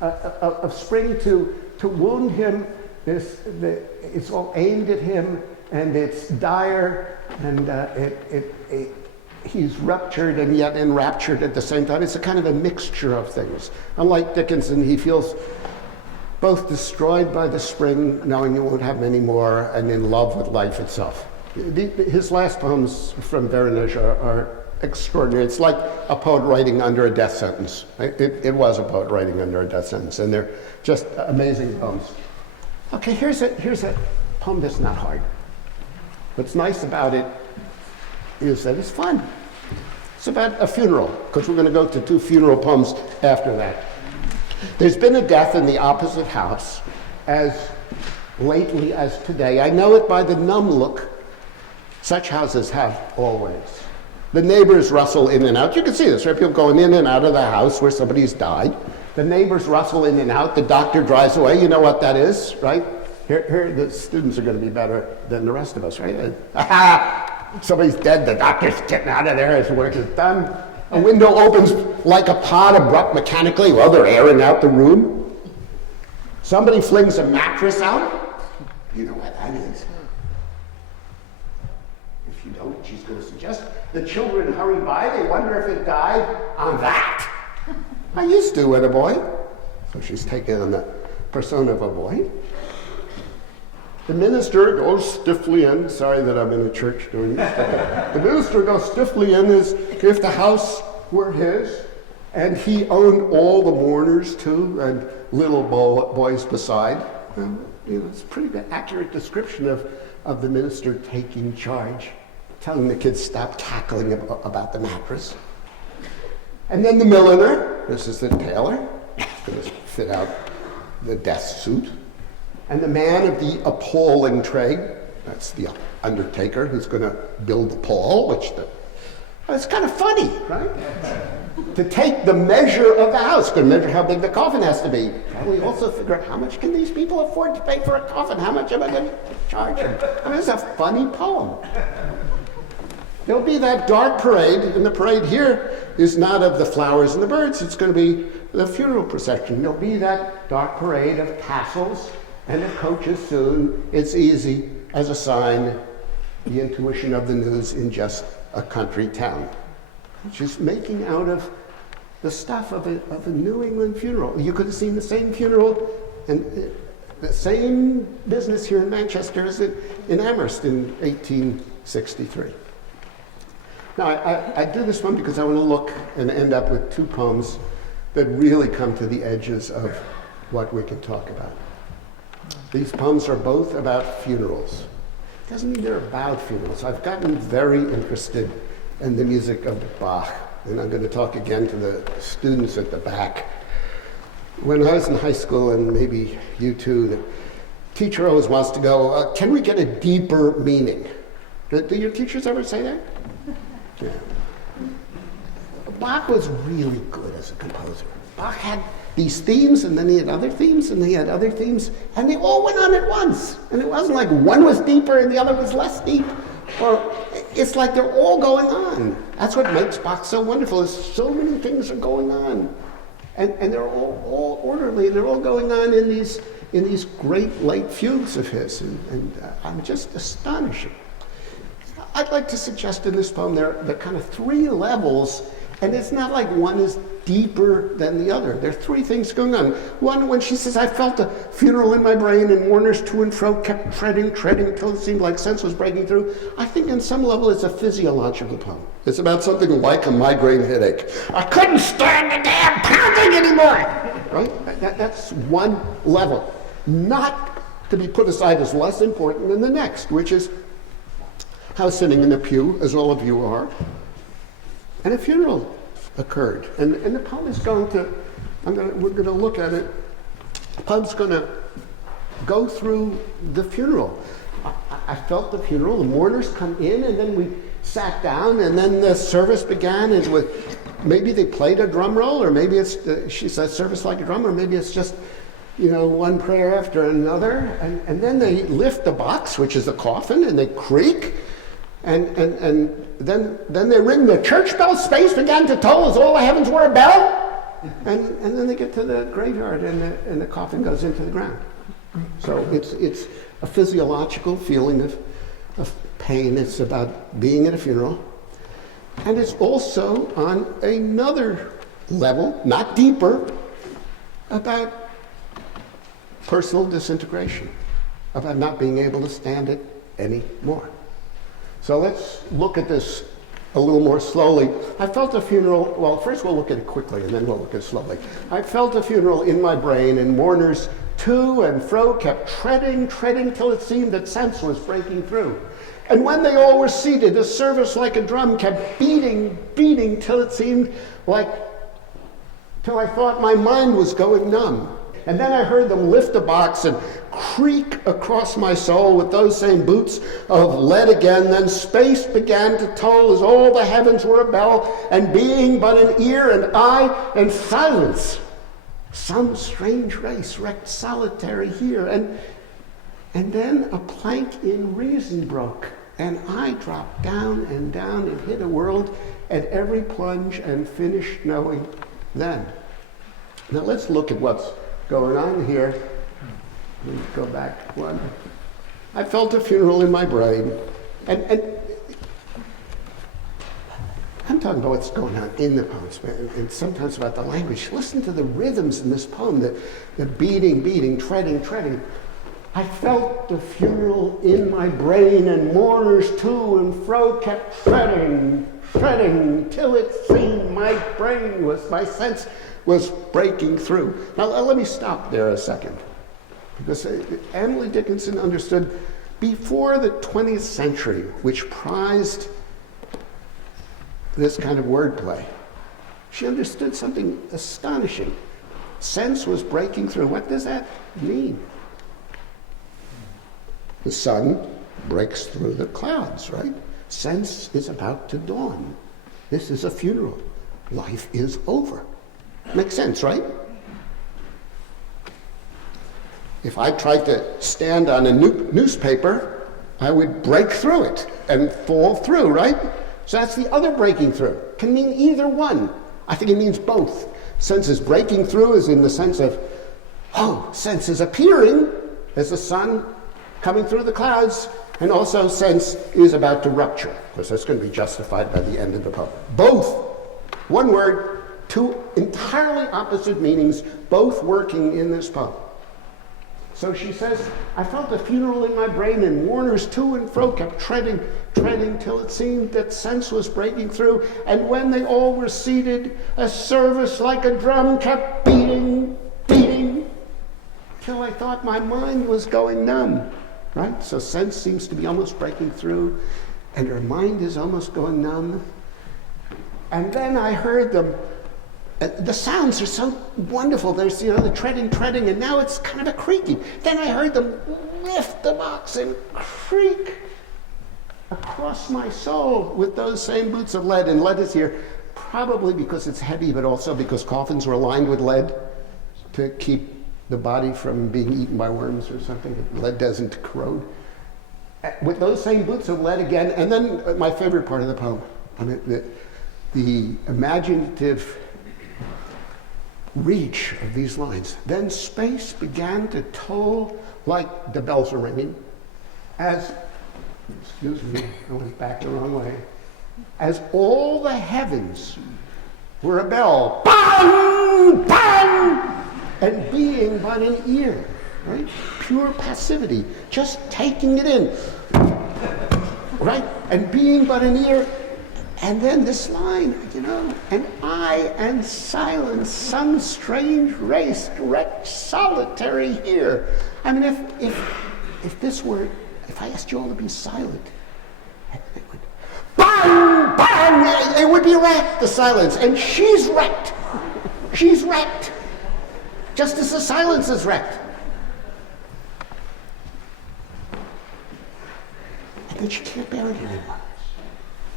of spring to wound him. It's all aimed at him, and it's dire, and he's ruptured and yet enraptured at the same time. It's a kind of a mixture of things. Unlike Dickinson, he feels both destroyed by the spring, knowing he won't have many more, and in love with life itself. His last poems from Veronège are extraordinary. It's like a poet writing under a death sentence. It was a poet writing under a death sentence, and they're just amazing poems. Okay, here's a poem that's not hard. What's nice about it is that it's fun. It's about a funeral, because we're going to go to 2 funeral poems after that. There's been a death in the opposite house as lately as today. I know it by the numb look such houses have always. The neighbors rustle in and out. You can see this, right? People going in and out of the house where somebody's died. The neighbors rustle in and out. The doctor drives away. You know what that is, right? Here the students are going to be better than the rest of us, right? Somebody's dead. The doctor's getting out of there. His work is done. A window opens like a pod, abrupt mechanically. Well, they're airing out the room. Somebody flings a mattress out. You know what that is. If you don't, she's going to suggest. The children hurry by. They wonder if it died on that. I used to with a boy. So she's taken on the persona of a boy. The minister goes stiffly in. Sorry that I'm in a church doing this. The minister goes stiffly in as if the house were his, and he owned all the mourners too, and little boys beside. It's a pretty accurate description of the minister taking charge, telling the kids stop cackling about the mattress. And then the milliner, this is the tailor, going to fit out the death suit. And the man of the appalling trade, that's the undertaker who's going to build the pall, it's kind of funny, right? To take the measure of the house, going to measure how big the coffin has to be. Probably also figure out how much can these people afford to pay for a coffin? How much am I going to charge them? I mean, it's a funny poem. There'll be that dark parade, and the parade here is not of the flowers and the birds. It's going to be the funeral procession. There'll be that dark parade of tassels and of coaches soon. It's easy as a sign, the intuition of the news in just a country town. Just making out of the stuff of a New England funeral. You could have seen the same funeral and the same business here in Manchester as in Amherst in 1863. Now, I do this one because I want to look and end up with 2 poems that really come to the edges of what we can talk about. These poems are both about funerals. It doesn't mean they're about funerals. I've gotten very interested in the music of Bach, and I'm going to talk again to the students at the back. When I was in high school, and maybe you too, the teacher always wants to go, can we get a deeper meaning? Do your teachers ever say that? Yeah. Bach was really good as a composer. Bach had these themes, and then he had other themes, and he had other themes, and they all went on at once. And it wasn't like one was deeper and the other was less deep. Or it's like they're all going on. That's what makes Bach so wonderful, is so many things are going on. And they're all orderly, and they're all going on in these great late fugues of his. And I'm just astonishing. I'd like to suggest in this poem there are kind of 3 levels And it's not like one is deeper than the other. There are three things going on. One, when she says, I felt a funeral in my brain and mourners to and fro kept treading till it seemed like sense was breaking through. I think on some level it's a physiological poem. It's about something like a migraine headache. I couldn't stand the damn pounding anymore, right? That's one level. Not to be put aside as less important than the next, which is how sitting in the pew, as all of you are, and a funeral occurred. And the poem is going to, we're going to look at it. The poem's going to go through the funeral. I felt the funeral. The mourners come in, and then we sat down, and then the service began. And maybe they played a drum roll, or maybe it's, she said, service like a drum, or maybe it's just, one prayer after another. And then they lift the box, which is a coffin, and they creak. And then they ring the church bell. Space began to toll as all the heavens were a bell. And then they get to the graveyard, and the coffin goes into the ground. So it's a physiological feeling of pain. It's about being at a funeral. And it's also on another level, not deeper, about personal disintegration, about not being able to stand it anymore. So let's look at this a little more slowly. I felt a funeral, well, first we'll look at it quickly and then we'll look at it slowly. I felt a funeral in my brain, and mourners to and fro kept treading till it seemed that sense was breaking through. And when they all were seated, the service like a drum kept beating till it seemed like, till I thought my mind was going numb. And then I heard them lift a box and creak across my soul with those same boots of lead again. Then space began to toll as all the heavens were a bell, and being but an ear and eye and silence, some strange race wrecked solitary here. And then a plank in reason broke, and I dropped down and hit a world at every plunge and finished knowing then. Now let's look at what's going on here. Let me go back one. I felt a funeral in my brain. And I'm talking about what's going on in the poems, and sometimes about the language. Listen to the rhythms in this poem, the beating, treading. I felt the funeral in my brain, and mourners to and fro kept treading till it seemed my sense was breaking through. Now let me stop there a second, because Emily Dickinson understood before the 20th century, which prized this kind of wordplay, she understood something astonishing. Sense was breaking through. What does that mean? The sun breaks through the clouds, right? Sense is about to dawn. This is a funeral. Life is over. Makes sense, right? If I tried to stand on a newspaper, I would break through it and fall through, right? So that's the other breaking through. Can mean either one. I think it means both. Sense is breaking through is in the sense of, sense is appearing as the sun coming through the clouds, and also sense is about to rupture, because that's going to be justified by the end of the poem. Both, one word, two entirely opposite meanings, both working in this poem. So she says, I felt a funeral in my brain, and mourners to and fro kept treading till it seemed that sense was breaking through. And when they all were seated, a service like a drum kept beating, till I thought my mind was going numb. Right? So sense seems to be almost breaking through, and her mind is almost going numb. And then I heard them. The sounds are so wonderful. There's, the treading, and now it's kind of a creaking. Then I heard them lift the box and creak across my soul with those same boots of lead. And lead is here probably because it's heavy, but also because coffins were lined with lead to keep the body from being eaten by worms or something. Lead doesn't corrode. With those same boots of lead again. And then my favorite part of the poem, the imaginative reach of these lines. Then space began to toll like the bells are ringing, excuse me, I went back the wrong way, as all the heavens were a bell. Bang! Bang! And being but an ear, right? Pure passivity, just taking it in, right? And being but an ear. And then this line, and I and silence, some strange race, wretch, solitary here. I mean, if I asked you all to be silent, it would, bang, bang, it would be wrecked, the silence. And she's wrecked. She's wrecked. Just as the silence is wrecked. And then she can't bear it anymore.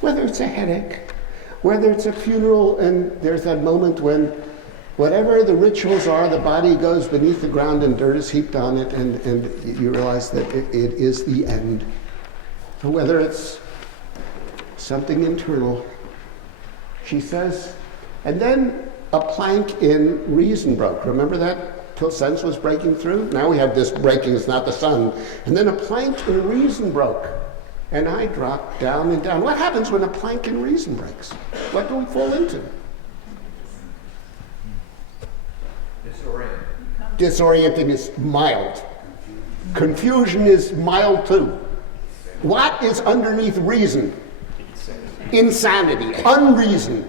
Whether it's a headache, whether it's a funeral, and there's that moment when whatever the rituals are, the body goes beneath the ground and dirt is heaped on it, and you realize that it is the end. So whether it's something internal, she says, and then a plank in reason broke. Remember that? Till sense was breaking through? Now we have this breaking, it's not the sun. And then a plank in reason broke. And I dropped down and down. What happens when a plank in reason breaks? What do we fall into? Disorienting is mild. Confusion is mild too. What is underneath reason? Insanity. Unreason.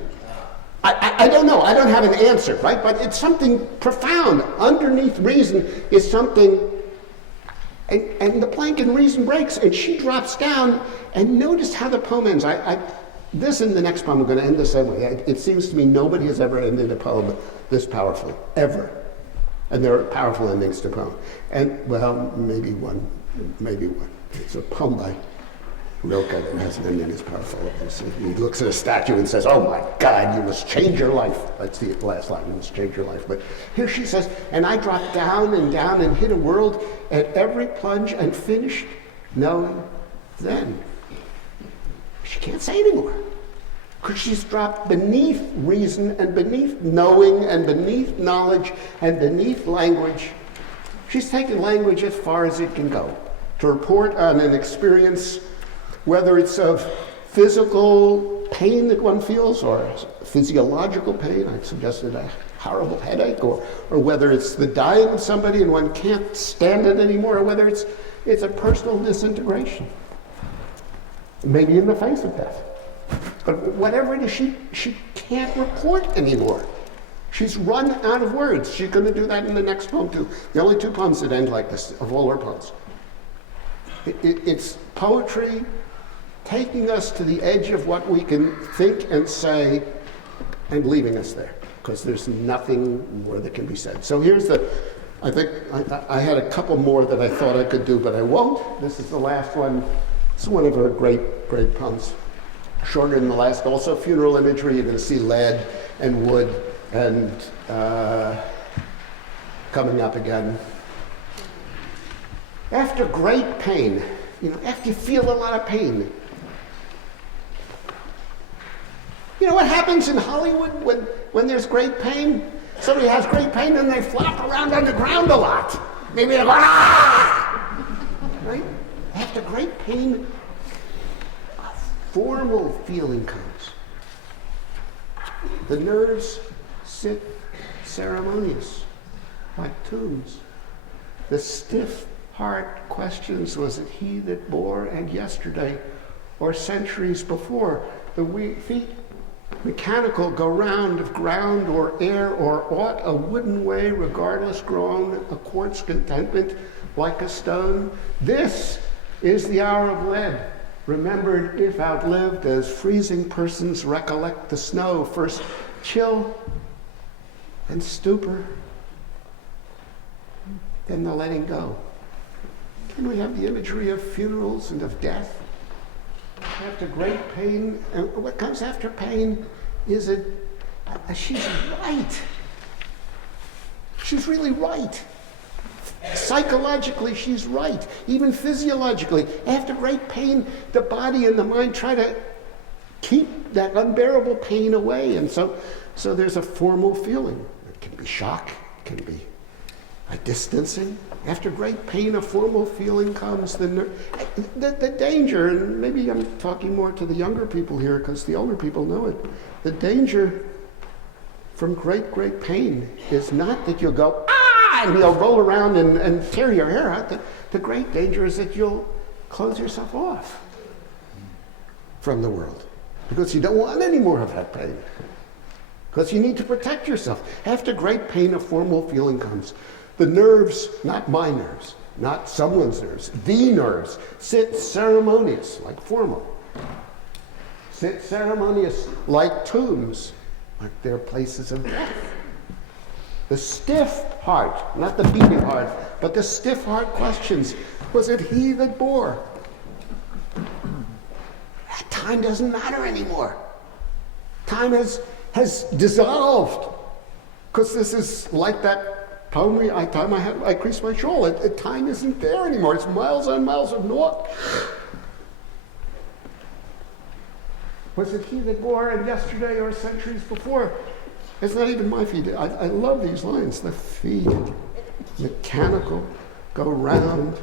I don't know. I don't have an answer, right? But it's something profound. Underneath reason is something. And the plank in reason breaks, and she drops down, and notice how the poem ends. This and the next poem, I'm going to end the same way. It seems to me nobody has ever ended a poem this powerfully, ever. And there are powerful endings to poems. And, well, maybe one. It's a poem by Rilke that has an ending as powerful as this. He looks at a statue and says, oh my God, you must change your life. That's the last line, you must change your life. But here she says, and I dropped down and hit a world at every plunge and finished knowing then. She can't say anymore. Because she's dropped beneath reason and beneath knowing and beneath knowledge and beneath language. She's taken language as far as it can go to report on an experience, whether it's of physical pain that one feels or physiological pain. I suggested a horrible headache, or whether it's the dying of somebody and one can't stand it anymore, or whether it's a personal disintegration. Maybe in the face of death. But whatever it is, she can't report anymore. She's run out of words. She's going to do that in the next poem too. The only two poems that end like this of all her poems. It's poetry taking us to the edge of what we can think and say and leaving us there, because there's nothing more that can be said. So here's I think I had a couple more that I thought I could do, but I won't. This is the last one. It's one of her great poems. Shorter than the last, also funeral imagery. You're going to see lead and wood and coming up again. After great pain, after you feel a lot of pain, you know what happens in Hollywood when there's great pain? Somebody has great pain and they flop around on the ground a lot. Maybe they go, ah! Right? After great pain, a formal feeling comes. The nerves sit ceremonious, like tombs. The stiff heart questions, was it he that bore, and yesterday, or centuries before? The weak feet, mechanical, go round of ground or air or aught, a wooden way, regardless grown, a quartz contentment like a stone. This is the hour of lead, remembered if outlived, as freezing persons recollect the snow, first chill and stupor, then the letting go. Can we have the imagery of funerals and of death? After great pain, and what comes after pain is she's right. She's really right. Psychologically, she's right. Even physiologically. After great pain, the body and the mind try to keep that unbearable pain away. And so there's a formal feeling. It can be shock, it can be a distancing. After great pain, a formal feeling comes. The danger, and maybe I'm talking more to the younger people here because the older people know it. The danger from great, great pain is not that you'll go, ah, and you'll roll around and tear your hair out. The great danger is that you'll close yourself off from the world because you don't want any more of that pain. Because you need to protect yourself. After great pain, a formal feeling comes. The nerves, not my nerves, not someone's nerves, the nerves, sit ceremonious, like formal. Sit ceremonious, like tombs, like they're places of death. The stiff heart, not the beating heart, but the stiff heart questions, was it he that bore? That time doesn't matter anymore. Time has dissolved. Because this is like that poem I creased my shawl. Time isn't there anymore. It's miles on miles of naught. Was it he that bore and yesterday or centuries before? It's not even my feet. I love these lines. The feet, mechanical, go round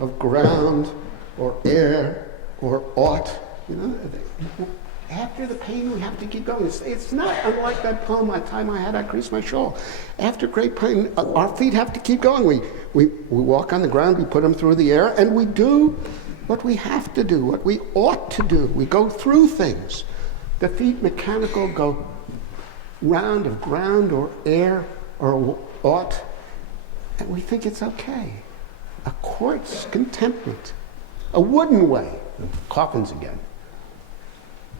of ground or air or aught. You know, after the pain, we have to keep going. It's not unlike that poem, I creased my shawl. After great pain, our feet have to keep going. We walk on the ground, we put them through the air, and we do what we have to do, what we ought to do. We go through things. The feet mechanical go round of ground or air or aught, and we think it's okay. A quartz contentment, a wooden way, coffins again,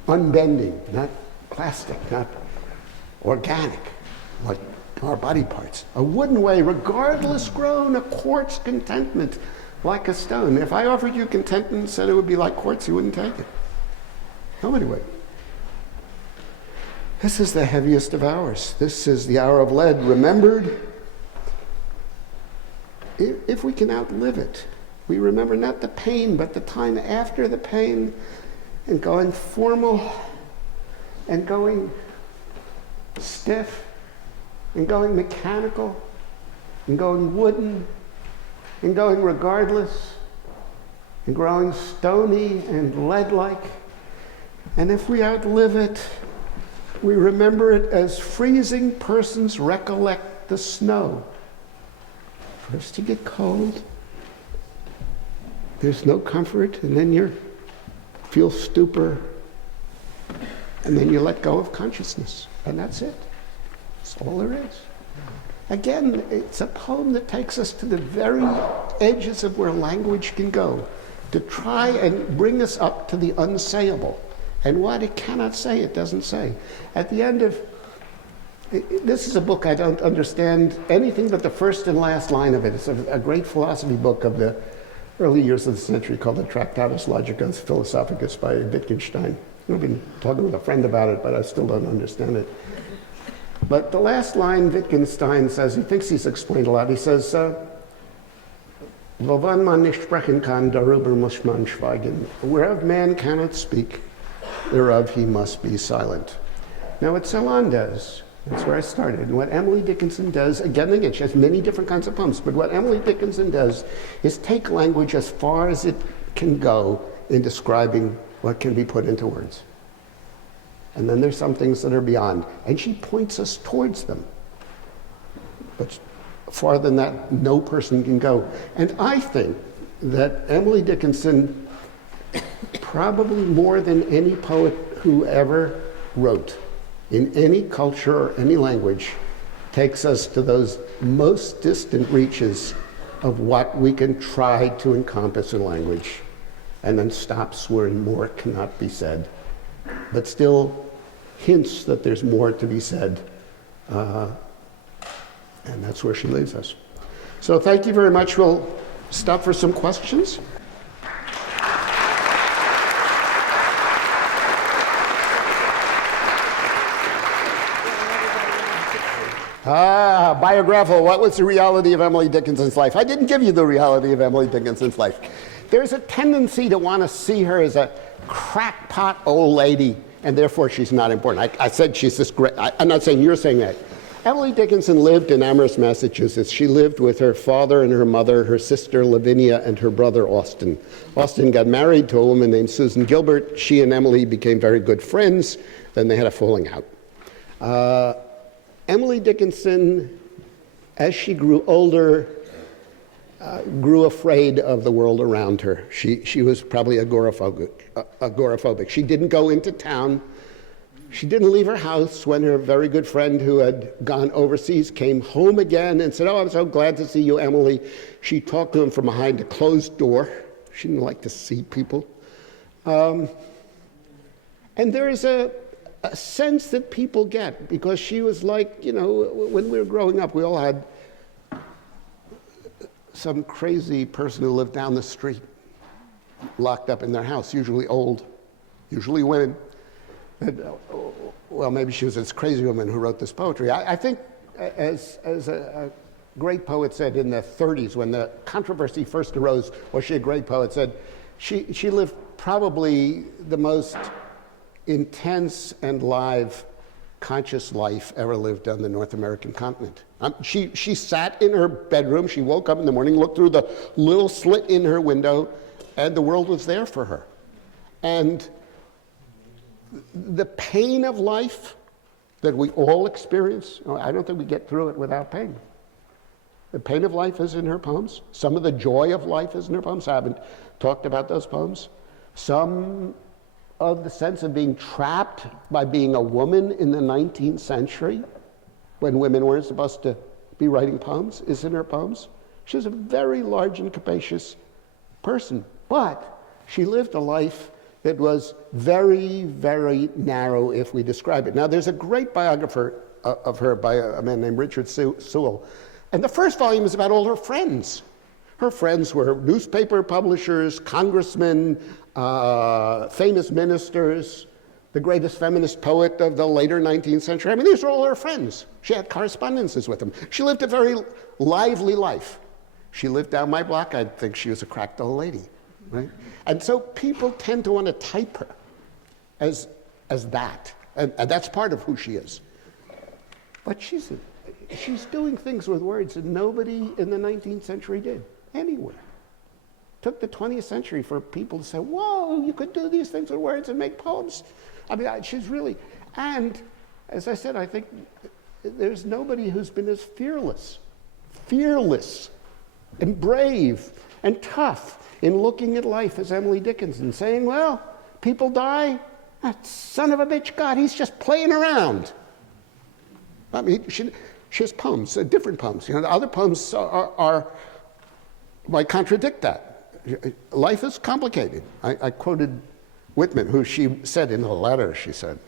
unbending, not plastic, not organic, like our body parts. A wooden way, regardless grown, a quartz contentment, like a stone. If I offered you contentment and said it would be like quartz, you wouldn't take it. No, anyway. This is the heaviest of hours. This is the hour of lead, remembered. If we can outlive it, we remember not the pain, but the time after the pain, and going formal, and going stiff, and going mechanical, and going wooden, and going regardless, and growing stony and lead-like. And if we outlive it, we remember it as freezing persons recollect the snow. First you get cold, there's no comfort, and then you feel stupor, and then you let go of consciousness, and that's it. That's all there is. Again, it's a poem that takes us to the very edges of where language can go, to try and bring us up to the unsayable. And what it cannot say, it doesn't say. At the end of, this is a book I don't understand anything but the first and last line of it. It's a great philosophy book of the early years of the century called the Tractatus Logicus Philosophicus by Wittgenstein. I've been talking with a friend about it, but I still don't understand it. But the last line Wittgenstein says, he thinks he's explained a lot. He says, "Wovon man nicht sprechen kann, darüber muss man schweigen." Whereof man cannot speak, thereof he must be silent. Now what Celan does, that's where I started, and what Emily Dickinson does, again, she has many different kinds of poems, but what Emily Dickinson does is take language as far as it can go in describing what can be put into words. And then there's some things that are beyond, and she points us towards them. But farther than that, no person can go. And I think that Emily Dickinson, probably more than any poet who ever wrote in any culture or any language, takes us to those most distant reaches of what we can try to encompass in language, and then stops where more cannot be said, but still hints that there's more to be said, and that's where she leaves us. So thank you very much. We'll stop for some questions. Biographical. What was the reality of Emily Dickinson's life? I didn't give you the reality of Emily Dickinson's life. There's a tendency to want to see her as a crackpot old lady, and therefore she's not important. I said she's this great, I'm not saying you're saying that. Emily Dickinson lived in Amherst, Massachusetts. She lived with her father and her mother, her sister Lavinia, and her brother Austin. Austin got married to a woman named Susan Gilbert. She and Emily became very good friends. Then they had a falling out. Emily Dickinson, as she grew older, grew afraid of the world around her. She was probably agoraphobic. She didn't go into town. She didn't leave her house when her very good friend who had gone overseas came home again and said, "Oh, I'm so glad to see you, Emily." She talked to him from behind a closed door. She didn't like to see people. And there is a sense that people get, because she was like, when we were growing up, we all had some crazy person who lived down the street, locked up in their house, usually old, usually women. And, well, maybe she was this crazy woman who wrote this poetry. I think, as a great poet said in the 30s, when the controversy first arose, was she a great poet, said she lived probably the most intense and live conscious life ever lived on the North American continent. She sat in her bedroom, she woke up in the morning, looked through the little slit in her window, and the world was there for her. And the pain of life that we all experience, I don't think we get through it without pain. The pain of life is in her poems. Some of the joy of life is in her poems. I haven't talked about those poems. Some of the sense of being trapped by being a woman in the 19th century, when women weren't supposed to be writing poems, is in her poems. She was a very large and capacious person, but she lived a life that was very, very narrow if we describe it. Now, there's a great biographer of her by a man named Richard Sewell, and the first volume is about all her friends. Her friends were newspaper publishers, congressmen, famous ministers, the greatest feminist poet of the later 19th century. I mean, these are all her friends. She had correspondences with them. She lived a very lively life. She lived down my block. I think she was a cracked old lady, right? And so people tend to want to type her as that, and that's part of who she is. But she's doing things with words that nobody in the 19th century did anywhere. It took the 20th century for people to say, "Whoa, you could do these things with words and make poems." I mean, she's really, and as I said, I think there's nobody who's been as fearless and brave and tough in looking at life as Emily Dickinson, saying, "Well, people die. That son of a bitch God, he's just playing around." I mean, she has poems, different poems. The other poems might contradict that. Life is complicated. I quoted Whitman, who she said in a letter, she said,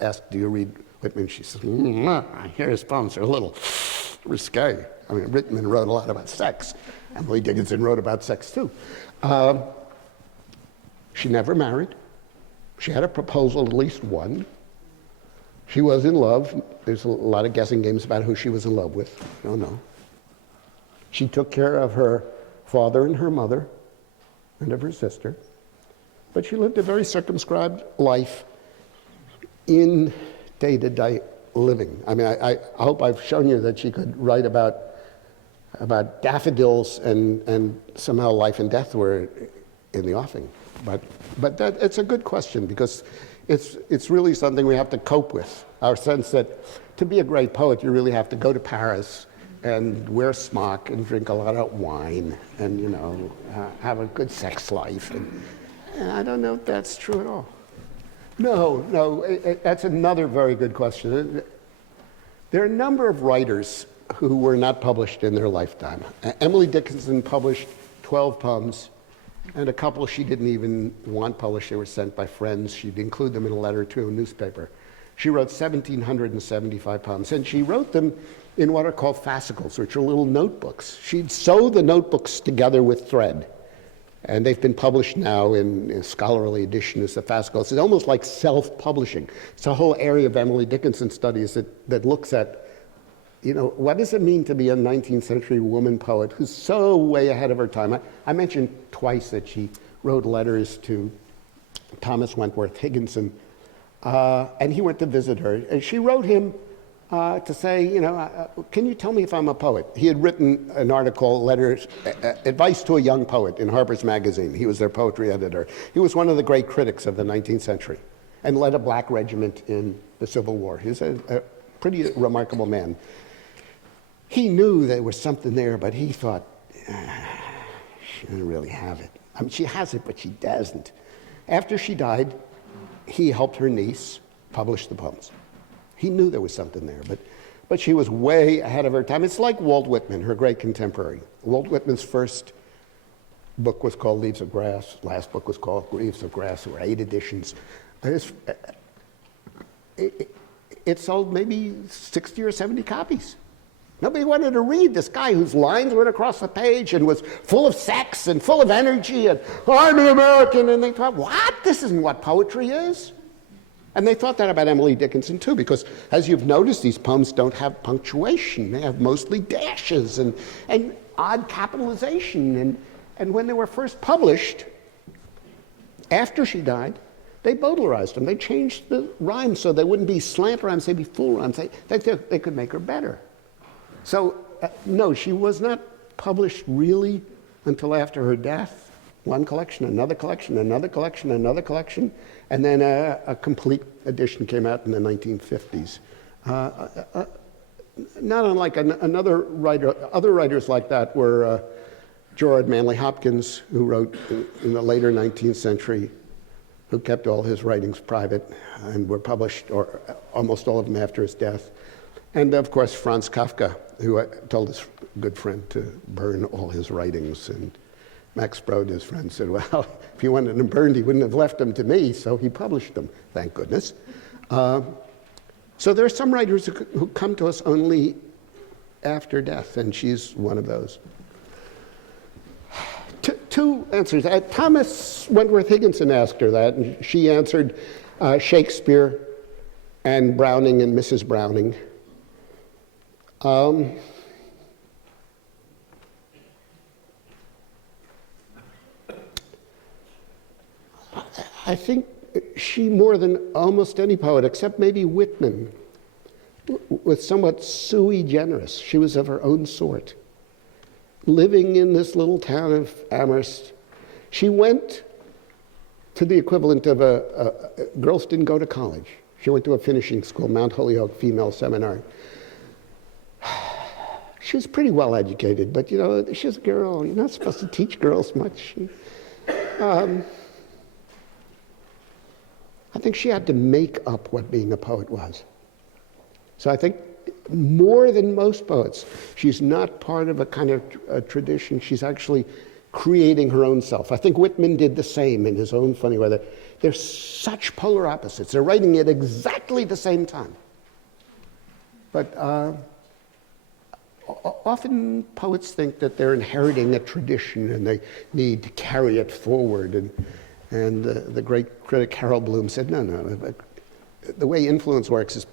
asked, "Do you read Whitman?" She said, "I hear his poems are a little risque." I mean, Whitman wrote a lot about sex. Emily Dickinson wrote about sex too. She never married. She had a proposal, at least one. She was in love. There's a lot of guessing games about who she was in love with. I don't know. She took care of her father and her mother and of her sister. But she lived a very circumscribed life in day-to-day living. I mean, I hope I've shown you that she could write about daffodils and somehow life and death were in the offing. But that, it's a good question, because it's really something we have to cope with. Our sense that to be a great poet, you really have to go to Paris and wear a smock and drink a lot of wine and, have a good sex life. And I don't know if that's true at all. No, that's another very good question. There are a number of writers who were not published in their lifetime. Emily Dickinson published 12 poems, and a couple she didn't even want published. They were sent by friends. She'd include them in a letter to a newspaper. She wrote 1,775 poems, and she wrote them in what are called fascicles, which are little notebooks. She'd sew the notebooks together with thread, and they've been published now in a scholarly edition as the fascicles. It's almost like self-publishing. It's a whole area of Emily Dickinson studies that looks at, what does it mean to be a 19th century woman poet who's so way ahead of her time? I mentioned twice that she wrote letters to Thomas Wentworth Higginson, and he went to visit her. And she wrote him to say, can you tell me if I'm a poet? He had written an article, letters, advice to a young poet in Harper's Magazine. He was their poetry editor. He was one of the great critics of the 19th century and led a black regiment in the Civil War. He was pretty remarkable man. He knew there was something there, but he thought, she doesn't really have it. I mean, she has it, but she doesn't. After she died, he helped her niece publish the poems. He knew there was something there, but she was way ahead of her time. It's like Walt Whitman, her great contemporary. Walt Whitman's first book was called Leaves of Grass. Last book was called Leaves of Grass. There were 8 editions. It sold maybe 60 or 70 copies. Nobody wanted to read this guy whose lines went across the page and was full of sex and full of energy and, I'm an American. And they thought, what? This isn't what poetry is. And they thought that about Emily Dickinson, too, because as you've noticed, these poems don't have punctuation. They have mostly dashes and odd capitalization. And when they were first published, after she died, they Baudelarized them. They changed the rhymes so they wouldn't be slant rhymes, they'd be full rhymes. They could make her better. So, no, she was not published really until after her death. One collection, another collection, another collection, another collection, and then a complete edition came out in the 1950s. Not unlike another writer, other writers like that were Gerard Manley Hopkins, who wrote in the later 19th century, who kept all his writings private and were published, or almost all of them after his death. And of course, Franz Kafka, who told his good friend to burn all his writings. And Max Brod, his friend, said, well, if he wanted them burned, he wouldn't have left them to me, so he published them, thank goodness. So there are some writers who come to us only after death, and she's one of those. Two answers. Thomas Wentworth Higginson asked her that, and she answered Shakespeare and Browning and Mrs. Browning. I think she, more than almost any poet, except maybe Whitman, was somewhat sui generis. She was of her own sort. Living in this little town of Amherst, she went to the equivalent of girls didn't go to college. She went to a finishing school, Mount Holyoke Female Seminary. She was pretty well educated, but you know, she's a girl. You're not supposed to teach girls much. I think she had to make up what being a poet was. So I think more than most poets, she's not part of a kind of a tradition. She's actually creating her own self. I think Whitman did the same in his own funny way. They're such polar opposites. They're writing at exactly the same time. But often poets think that they're inheriting a tradition and they need to carry it forward. And the great critic Harold Bloom said, no. The way influence works is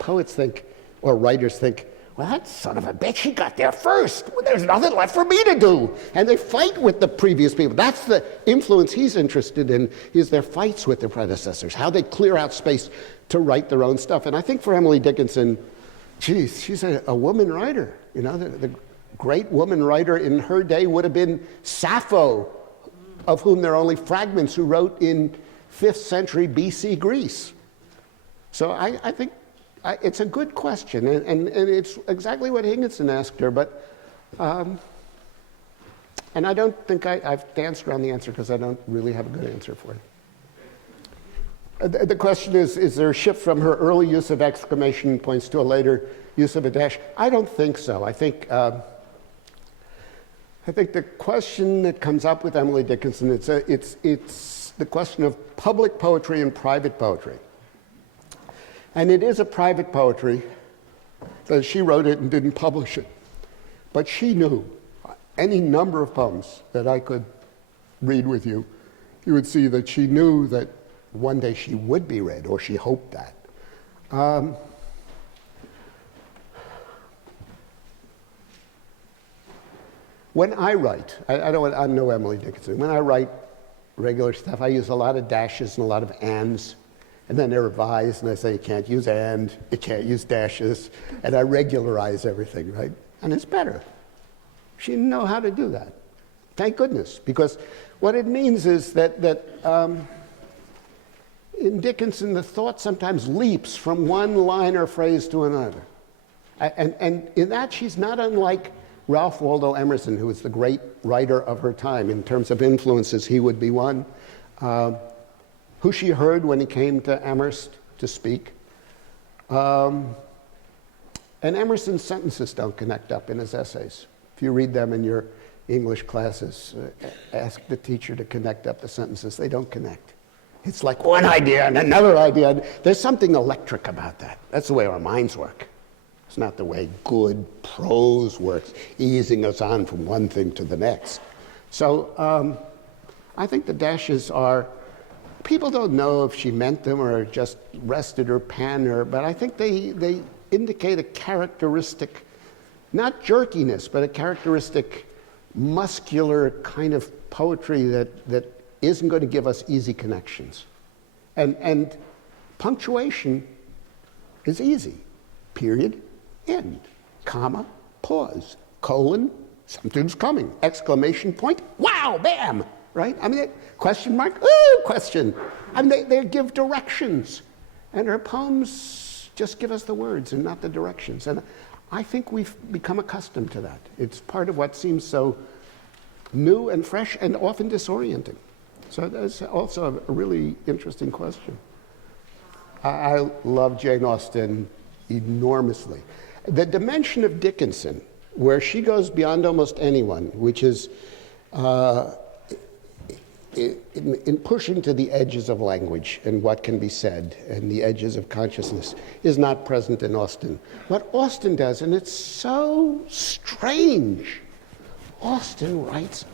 poets think, or writers think, well, that son of a bitch, he got there first. Well, there's nothing left for me to do. And they fight with the previous people. That's the influence he's interested in, is their fights with their predecessors, how they clear out space to write their own stuff. And I think for Emily Dickinson, geez, she's a woman writer. You know, the great woman writer in her day would have been Sappho, of whom there are only fragments, who wrote in 5th century BC Greece. So I think it's a good question, and it's exactly what Higginson asked her, but, and I don't think I've danced around the answer because I don't really have a good answer for it. The question is there a shift from her early use of exclamation points to a later use of a dash? I don't think so. I think the question that comes up with Emily Dickinson, it's the question of public poetry and private poetry. And it is a private poetry that she wrote it and didn't publish it. But she knew any number of poems that I could read with you, you would see that she knew that one day she would be read, or she hoped that. When I write, I'm no Emily Dickinson. When I write regular stuff, I use a lot of dashes and a lot of ands. And then they're revised, and I say, you can't use and, you can't use dashes, and I regularize everything, right? And it's better. She didn't know how to do that. Thank goodness, because what it means is that in Dickinson, the thought sometimes leaps from one line or phrase to another. And in that, she's not unlike Ralph Waldo Emerson, who was the great writer of her time. In terms of influences, he would be one. Who she heard when he came to Amherst to speak. And Emerson's sentences don't connect up in his essays. If you read them in your English classes, ask the teacher to connect up the sentences. They don't connect. It's like one idea and another idea. There's something electric about that. That's the way our minds work. It's not the way good prose works, easing us on from one thing to the next. So I think the dashes are, people don't know if she meant them or just rested her pen, but I think they indicate a characteristic, not jerkiness, but a characteristic muscular kind of poetry that isn't going to give us easy connections. And punctuation is easy. Period, end, comma, pause, colon, something's coming, exclamation point, wow, bam, right? I mean, question mark, ooh, question. I mean, they give directions. And her poems just give us the words and not the directions. And I think we've become accustomed to that. It's part of what seems so new and fresh and often disorienting. So that's also a really interesting question. I love Jane Austen enormously. The dimension of Dickinson, where she goes beyond almost anyone, which is in pushing to the edges of language and what can be said and the edges of consciousness, is not present in Austen. What Austen does, and it's so strange, Austen writes,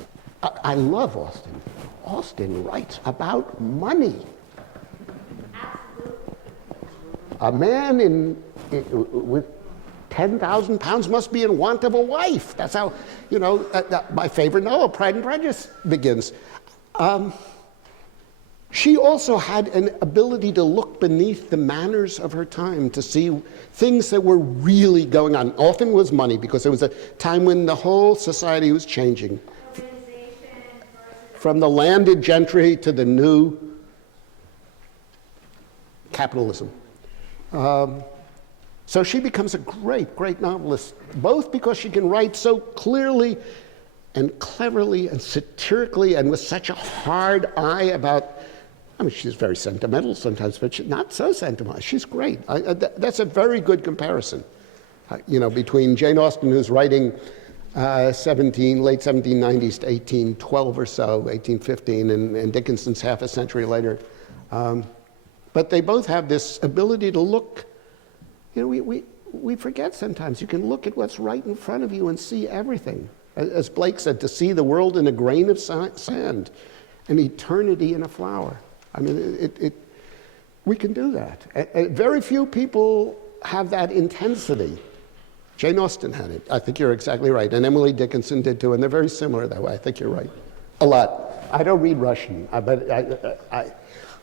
I love Austen. Austen writes about money. A man with 10,000 pounds must be in want of a wife. That's how, my favorite novel, Pride and Prejudice, begins. She also had an ability to look beneath the manners of her time, to see things that were really going on. Often was money, because it was a time when the whole society was changing. From the landed gentry to the new capitalism. So she becomes a great, great novelist, both because she can write so clearly and cleverly and satirically and with such a hard eye about, she's very sentimental sometimes, but she's not so sentimental. She's great. That's a very good comparison, between Jane Austen, who's writing late 1790s to 1812 or so, 1815, and Dickinson's half a century later. But they both have this ability to look. We forget sometimes. You can look at what's right in front of you and see everything. As Blake said, to see the world in a grain of sand, an eternity in a flower. We can do that. Very few people have that intensity. Jane Austen had it. I think you're exactly right. And Emily Dickinson did too. And they're very similar that way. I think you're right. A lot. I don't read Russian, but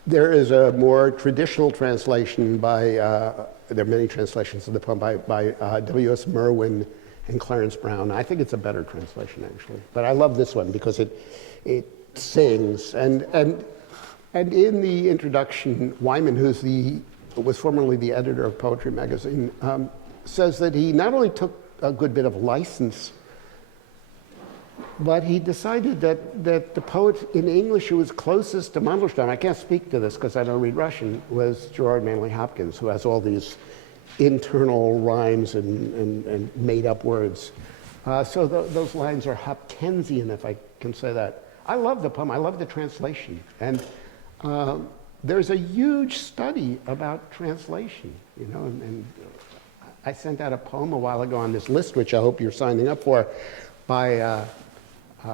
there is a more traditional translation there are many translations of the poem by W.S. Merwin and Clarence Brown. I think it's a better translation, actually. But I love this one because it sings. And in the introduction, Wyman, was formerly the editor of Poetry Magazine, says that he not only took a good bit of license, but he decided that the poet in English who was closest to Mandelstam, I can't speak to this because I don't read Russian, was Gerard Manley Hopkins, who has all these internal rhymes and made-up words. So those lines are Hopkinsian, if I can say that. I love the poem. I love the translation. And there's a huge study about translation, and I sent out a poem a while ago on this list, which I hope you're signing up for, by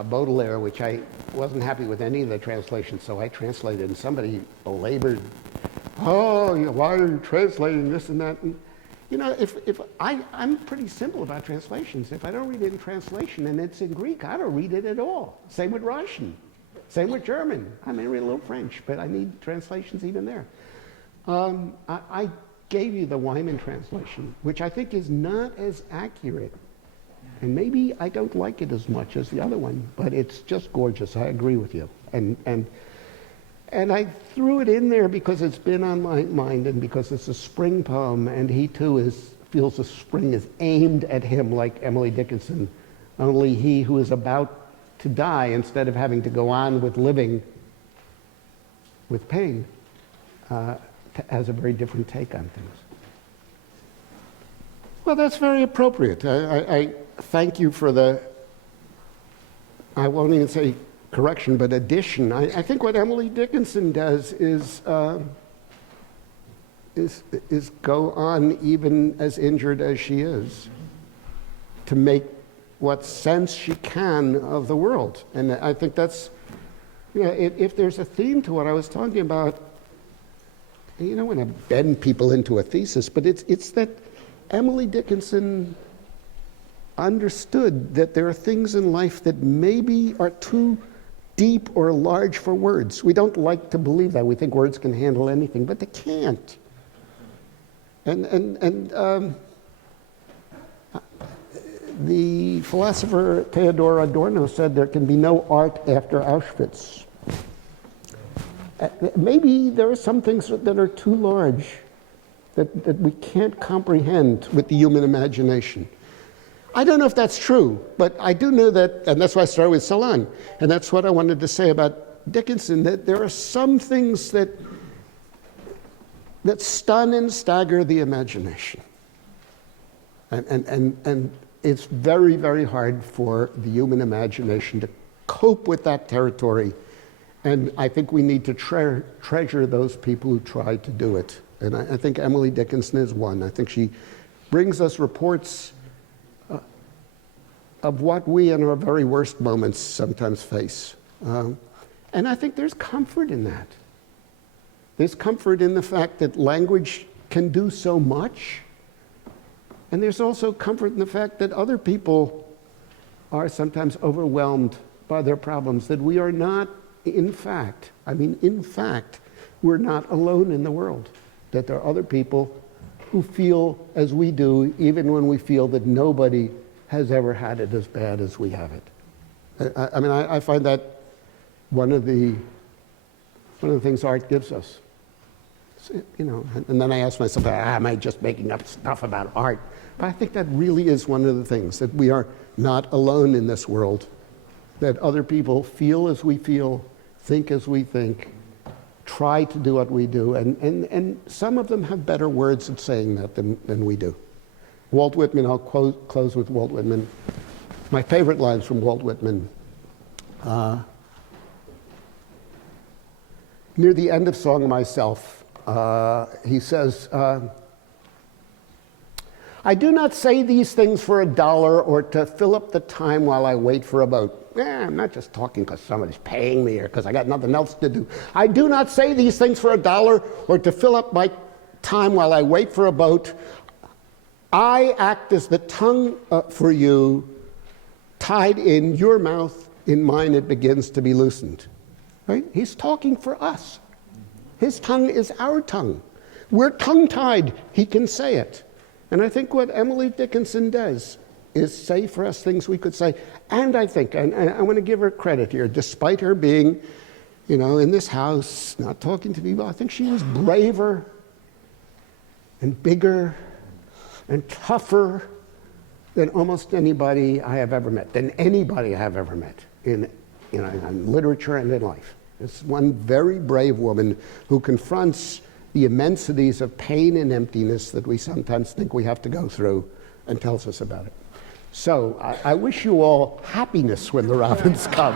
Baudelaire, which I wasn't happy with any of the translations, so I translated, and somebody belabored, why are you translating this and that? And, I'm pretty simple about translations. If I don't read it in translation and it's in Greek, I don't read it at all. Same with Russian. Same with German. I read a little French, but I need translations even there. I gave you the Wyman translation, which I think is not as accurate. And maybe I don't like it as much as the other one, but it's just gorgeous. I agree with you. And And I threw it in there because it's been on my mind and because it's a spring poem, and he too feels the spring is aimed at him like Emily Dickinson. Only he who is about to die, instead of having to go on with living with pain, has a very different take on things. Well, that's very appropriate. I thank you for the, I won't even say correction, but addition. I think what Emily Dickinson does is go on even as injured as she is to make what sense she can of the world. And I think that's, you know, if there's a theme to what I was talking about, you don't want to bend people into a thesis, but it's that Emily Dickinson understood that there are things in life that maybe are too deep or large for words. We don't like to believe that. We think words can handle anything, but they can't. The philosopher Theodor Adorno said there can be no art after Auschwitz. Maybe there are some things that are too large that we can't comprehend with the human imagination. I don't know if that's true, but I do know that, and that's why I started with Celan, and that's what I wanted to say about Dickinson, that there are some things that stun and stagger the imagination. And it's very, very hard for the human imagination to cope with that territory. And I think we need to treasure those people who try to do it. And I think Emily Dickinson is one. I think she brings us reports of what we in our very worst moments sometimes face. And I think there's comfort in that. There's comfort in the fact that language can do so much. And there's also comfort in the fact that other people are sometimes overwhelmed by their problems, that we are not, in fact, we're not alone in the world. That there are other people who feel as we do, even when we feel that nobody has ever had it as bad as we have it. I find that one of the things art gives us. You know, and then I ask myself, am I just making up stuff about art? But I think that really is one of the things, that we are not alone in this world, that other people feel as we feel, think as we think, try to do what we do, and some of them have better words of saying that than we do. Walt Whitman, I'll close with Walt Whitman. My favorite lines from Walt Whitman. Near the end of Song of Myself, he says, I do not say these things for $1 or to fill up the time while I wait for a boat. I'm not just talking because somebody's paying me or because I got nothing else to do. I do not say these things for $1 or to fill up my time while I wait for a boat. I act as the tongue for you, tied in your mouth, in mine it begins to be loosened. Right? He's talking for us. His tongue is our tongue. We're tongue-tied. He can say it. And I think what Emily Dickinson does is say for us things we could say. And I think, and I want to give her credit here, despite her being, you know, in this house, not talking to people, I think she was braver and bigger and tougher than almost anybody I have ever met, in literature and in life. It's one very brave woman who confronts the immensities of pain and emptiness that we sometimes think we have to go through, and tells us about it. So I wish you all happiness when the robins come.